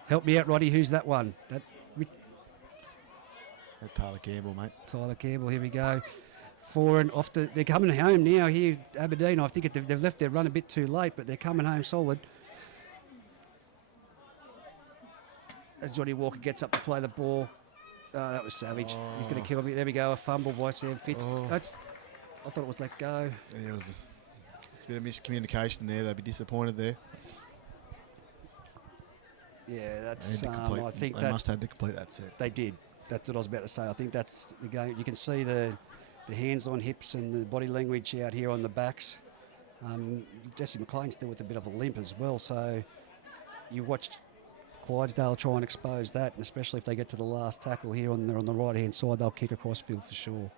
Help me out, Roddy. Who's that one? That's Tyler Campbell, mate. Tyler Campbell. Here we go. They're coming home now here, Aberdeen. I think they've left their run a bit too late, but they're coming home solid. As Johnny Walker gets up to play the ball. That was savage. He's going to kill me. There we go, a fumble by Sam Fitz. I thought it was let go. Yeah, it's a bit of miscommunication there. They'd be disappointed there. Yeah, that's. I think they must have to complete that set. They did. That's what I was about to say. I think that's the game. You can see the hands on hips and the body language out here on the backs. Jesse McLean's still with a bit of a limp as well. So you watched Clydesdale try and expose that, and especially if they get to the last tackle here on the right hand side, they'll kick across field for sure.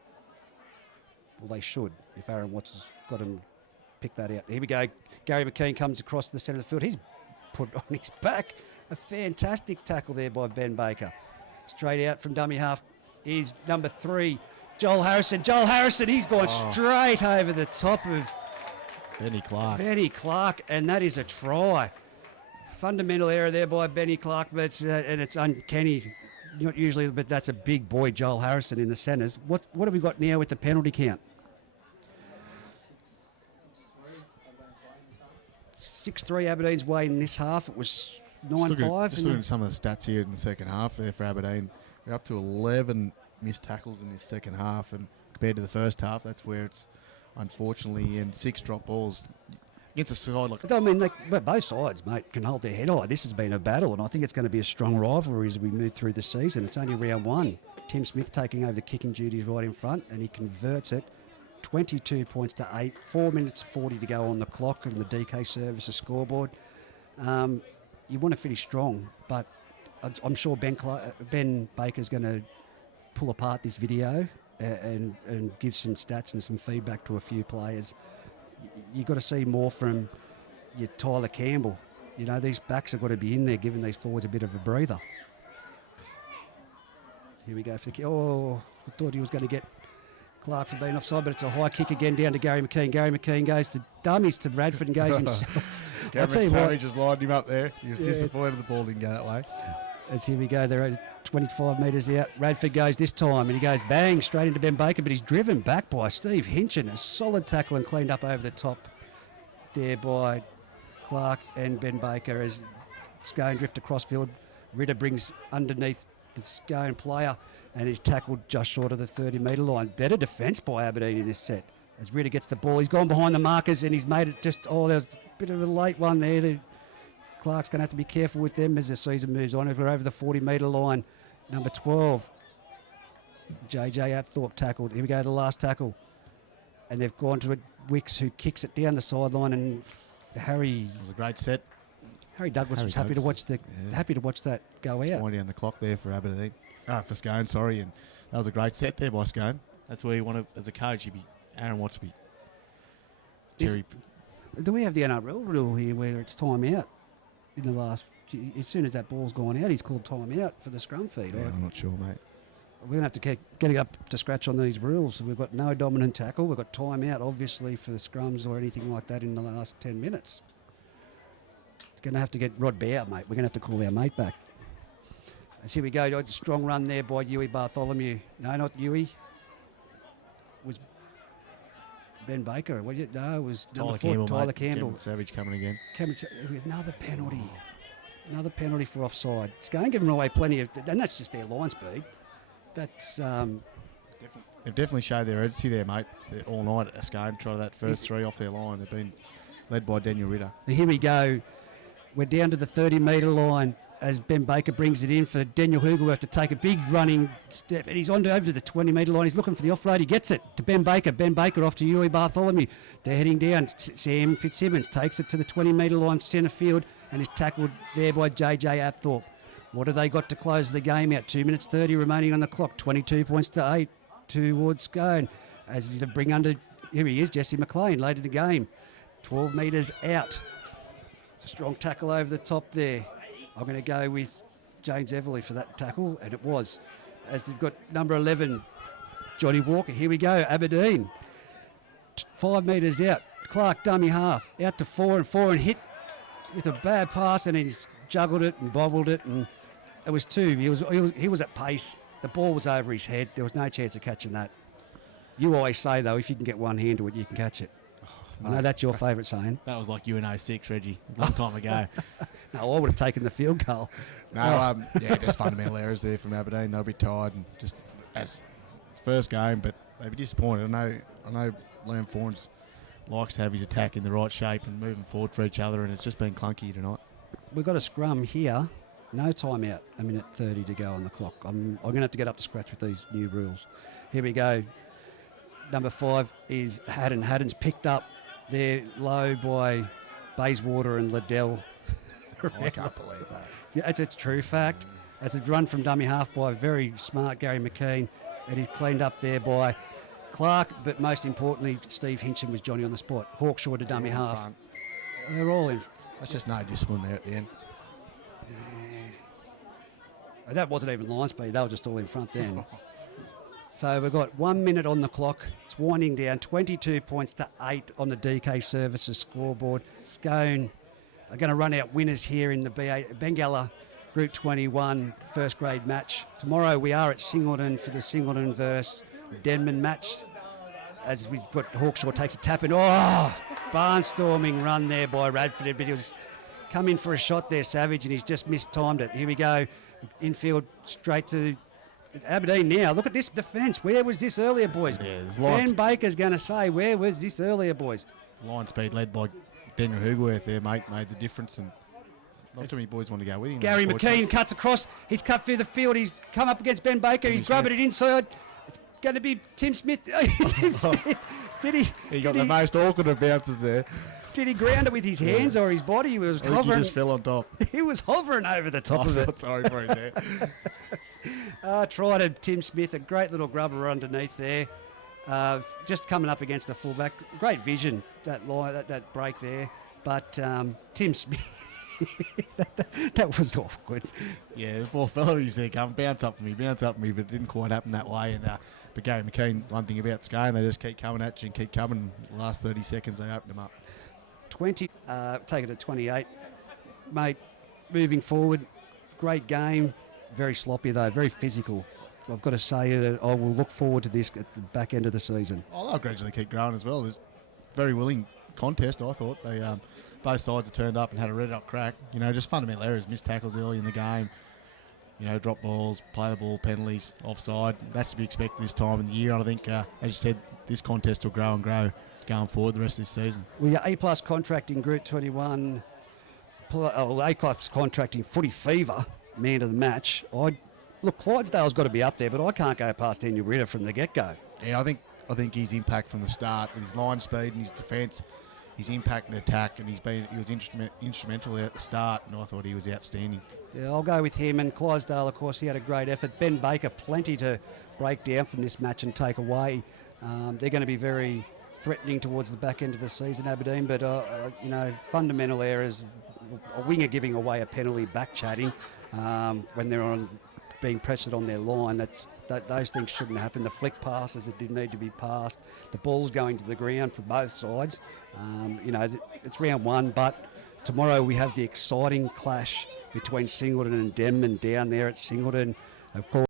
Well, they should if Aaron Watts has got him pick that out. Here we go. Gary McKeon comes across to the centre of the field. He's put on his back. A fantastic tackle there by Ben Baker. Straight out from dummy half is number 3, Joel Harrison. Joel Harrison, he's gone straight over the top of Benny Clark, and that is a try. Fundamental error there by Benny Clark, but and it's uncanny. Not usually, but that's a big boy, Joel Harrison in the centres. What have we got now with the penalty count? 6-3 Aberdeen's way in this half. It was 9-5. Just looking at some of the stats here in the second half there for Aberdeen. We're up to 11 missed tackles in this second half, and compared to the first half, that's where it's unfortunately in 6 drop balls against a side like. I mean, both sides, mate, can hold their head high. This has been a battle, and I think it's going to be a strong rivalry as we move through the season. It's only round 1. Tim Smith taking over the kicking duties right in front, and he converts it. 22 points to 8. 4 minutes 40 to go on the clock on the DK Services scoreboard. You want to finish strong, but I'm sure Ben Baker's going to pull apart this video and give some stats and some feedback to a few players. You've got to see more from your Tyler Campbell. You know, these backs have got to be in there, giving these forwards a bit of a breather. Here we go for the kick. Oh, I thought he was going to get Clark for being offside, but it's a high kick again down to Gary McKeon. Gary McKeon goes to dummies to Radford and goes himself. Cameron Savage was lining him up there. He was disappointed the ball didn't go that way. As here we go, they're at 25 metres out. Radford goes this time, and he goes bang straight into Ben Baker, but he's driven back by Steve Hinchin. A solid tackle and cleaned up over the top there by Clark and Ben Baker as Scone drift across field. Ritter brings underneath the Scone player and is tackled just short of the 30-metre line. Better defence by Aberdeen in this set. As Ritter gets the ball, he's gone behind the markers and he's made it just, there's a bit of a late one there. Clark's going to have to be careful with them as the season moves on. If we're over the 40-metre line, number 12, JJ Apthorpe tackled. Here we go, the last tackle. And they've gone to Wicks, who kicks it down the sideline, and Harry... It was a great set. Harry Douglas was happy to watch that go out. Winding down the clock there for Aberdeen. For Scone, sorry. And that was a great set there by Scone. That's where you want to, as a coach, Aaron wants to be... Do we have the NRL rule here where it's time out? In the last, as soon as that ball's gone out, he's called time out for the scrum feed. Yeah, I'm not sure, mate. We're going to have to get up to scratch on these rules. We've got no dominant tackle. We've got time out, obviously, for the scrums or anything like that in the last 10 minutes. Going to have to get Rod Bear, mate. We're going to have to call our mate back. As here we go. A strong run there by Huey Bartholomew. No, not Huey. It was Ben Baker. It was number 4, Tyler Campbell. Savage coming again. Another penalty. Another penalty for offside. It's going giving away plenty of... And that's just their line speed. That's... They've definitely showed their urgency there, mate. They're all night at Scone, try that first three off their line. They've been led by Daniel Ritter. Here we go. We're down to the 30-metre line as Ben Baker brings it in for Daniel Hugelworth to take a big running step. And he's over to the 20-metre line. He's looking for the off-road. He gets it to Ben Baker. Ben Baker off to Huey Bartholomew. They're heading down. Sam Fitzsimmons takes it to the 20-metre line, centre field, and is tackled there by JJ Apthorpe. What have they got to close the game out? 2 minutes 30 remaining on the clock. 22 points to 8 towards Scone. As to bring under... Here he is, Jesse McLean, late in the game. 12 metres out. Strong tackle over the top there. I'm going to go with James Everly for that tackle, and it was. As they've got number 11, Johnny Walker. Here we go, Aberdeen. 5 metres out. Clark, dummy half. Out to 4 and hit with a bad pass, and he's juggled it and bobbled it, and it was 2. He was at pace. The ball was over his head. There was no chance of catching that. You always say, though, if you can get one hand to it, you can catch it. I know that's your favourite saying. That was like you in 06, Reggie. A long time ago. No, I would have taken the field goal. No, just fundamental errors there from Aberdeen. They'll be tired and just as first game, but they'll be disappointed. I know Liam Fawn's likes to have his attack in the right shape and moving forward for each other, and it's just been clunky tonight. We've got a scrum here. No timeout. 1:30 to go on the clock. I'm going to have to get up to scratch with these new rules. Here we go. Number 5 is Haddon. Haddon's picked up there low by Bayswater and Liddell. I can't believe that. Yeah, it's a true fact. It's a run from dummy half by very smart Gary McKean. It is cleaned up there by Clark, but most importantly, Steve Hinchin was Johnny on the spot. Hawkshaw to dummy half. Front. They're all in. That's just no discipline there at the end. That wasn't even line speed. They were just all in front then. So we've got 1 minute on the clock. It's winding down. 22 points to 8 on the DK Services scoreboard. Scone are going to run out winners here in the Bengalla Group 21 first grade match. Tomorrow we are at Singleton for the Singleton versus Denman match. As we've got Hawkshaw takes a tap in. Barnstorming run there by Radford, but he was coming for a shot there, Savage, and he's just mistimed it. Here we go. Infield straight to Aberdeen now. Look at this defence. Where was this earlier, boys? Yeah, Ben Baker's going to say, where was this earlier, boys? Line speed led by Daniel Hugelworth there, mate, made the difference, and not too many boys want to go with him. Gary McKean cuts across. He's cut through the field. He's come up against Ben Baker. He's grabbing it inside. It's going to be Tim Smith. Tim Smith. Did he? He got the most awkward of bounces there. Did he ground it with his hands or his body? He was hovering. He just fell on top. He was hovering over the top of it. Sorry for him there. Tried to Tim Smith, a great little grubber underneath there. Just coming up against the fullback. Great vision, that line, that break there. But Tim Smith, that was awkward. Yeah, the poor fellow was there going, bounce up for me, but it didn't quite happen that way. And but Gary McKean, one thing about Scone, they just keep coming at you and keep coming. The last 30 seconds, they opened them up. 20, take it to 28. Mate, moving forward, great game. Very sloppy though, very physical. I've got to say that I will look forward to this at the back end of the season. Oh, they'll gradually keep growing as well. There's very willing contest, I thought. They both sides have turned up and had a red-hot crack. You know, just fundamental errors, missed tackles early in the game. You know, drop balls, play the ball, penalties, offside. That's to be expected this time of the year. And I think, as you said, this contest will grow and grow going forward the rest of this season. Well, your A-plus contracting Group 21, A-plus contracting footy fever, man of the match. Look, Clydesdale's got to be up there, but I can't go past Daniel Ritter from the get-go. Yeah, I think his impact from the start with his line speed and his defence, his impact in the attack, and he was instrumental at the start, and I thought he was outstanding. Yeah, I'll go with him. And Clydesdale, of course, he had a great effort. Ben Baker, plenty to break down from this match and take away. They're going to be very threatening towards the back end of the season, Aberdeen, but, you know, fundamental errors, a winger giving away a penalty, back-chatting when they're being pressed on their line, those things shouldn't happen. The flick passes that did need to be passed, the ball's going to the ground for both sides. You know, it's round one, but tomorrow we have the exciting clash between Singleton and Denman down there at Singleton. Of course,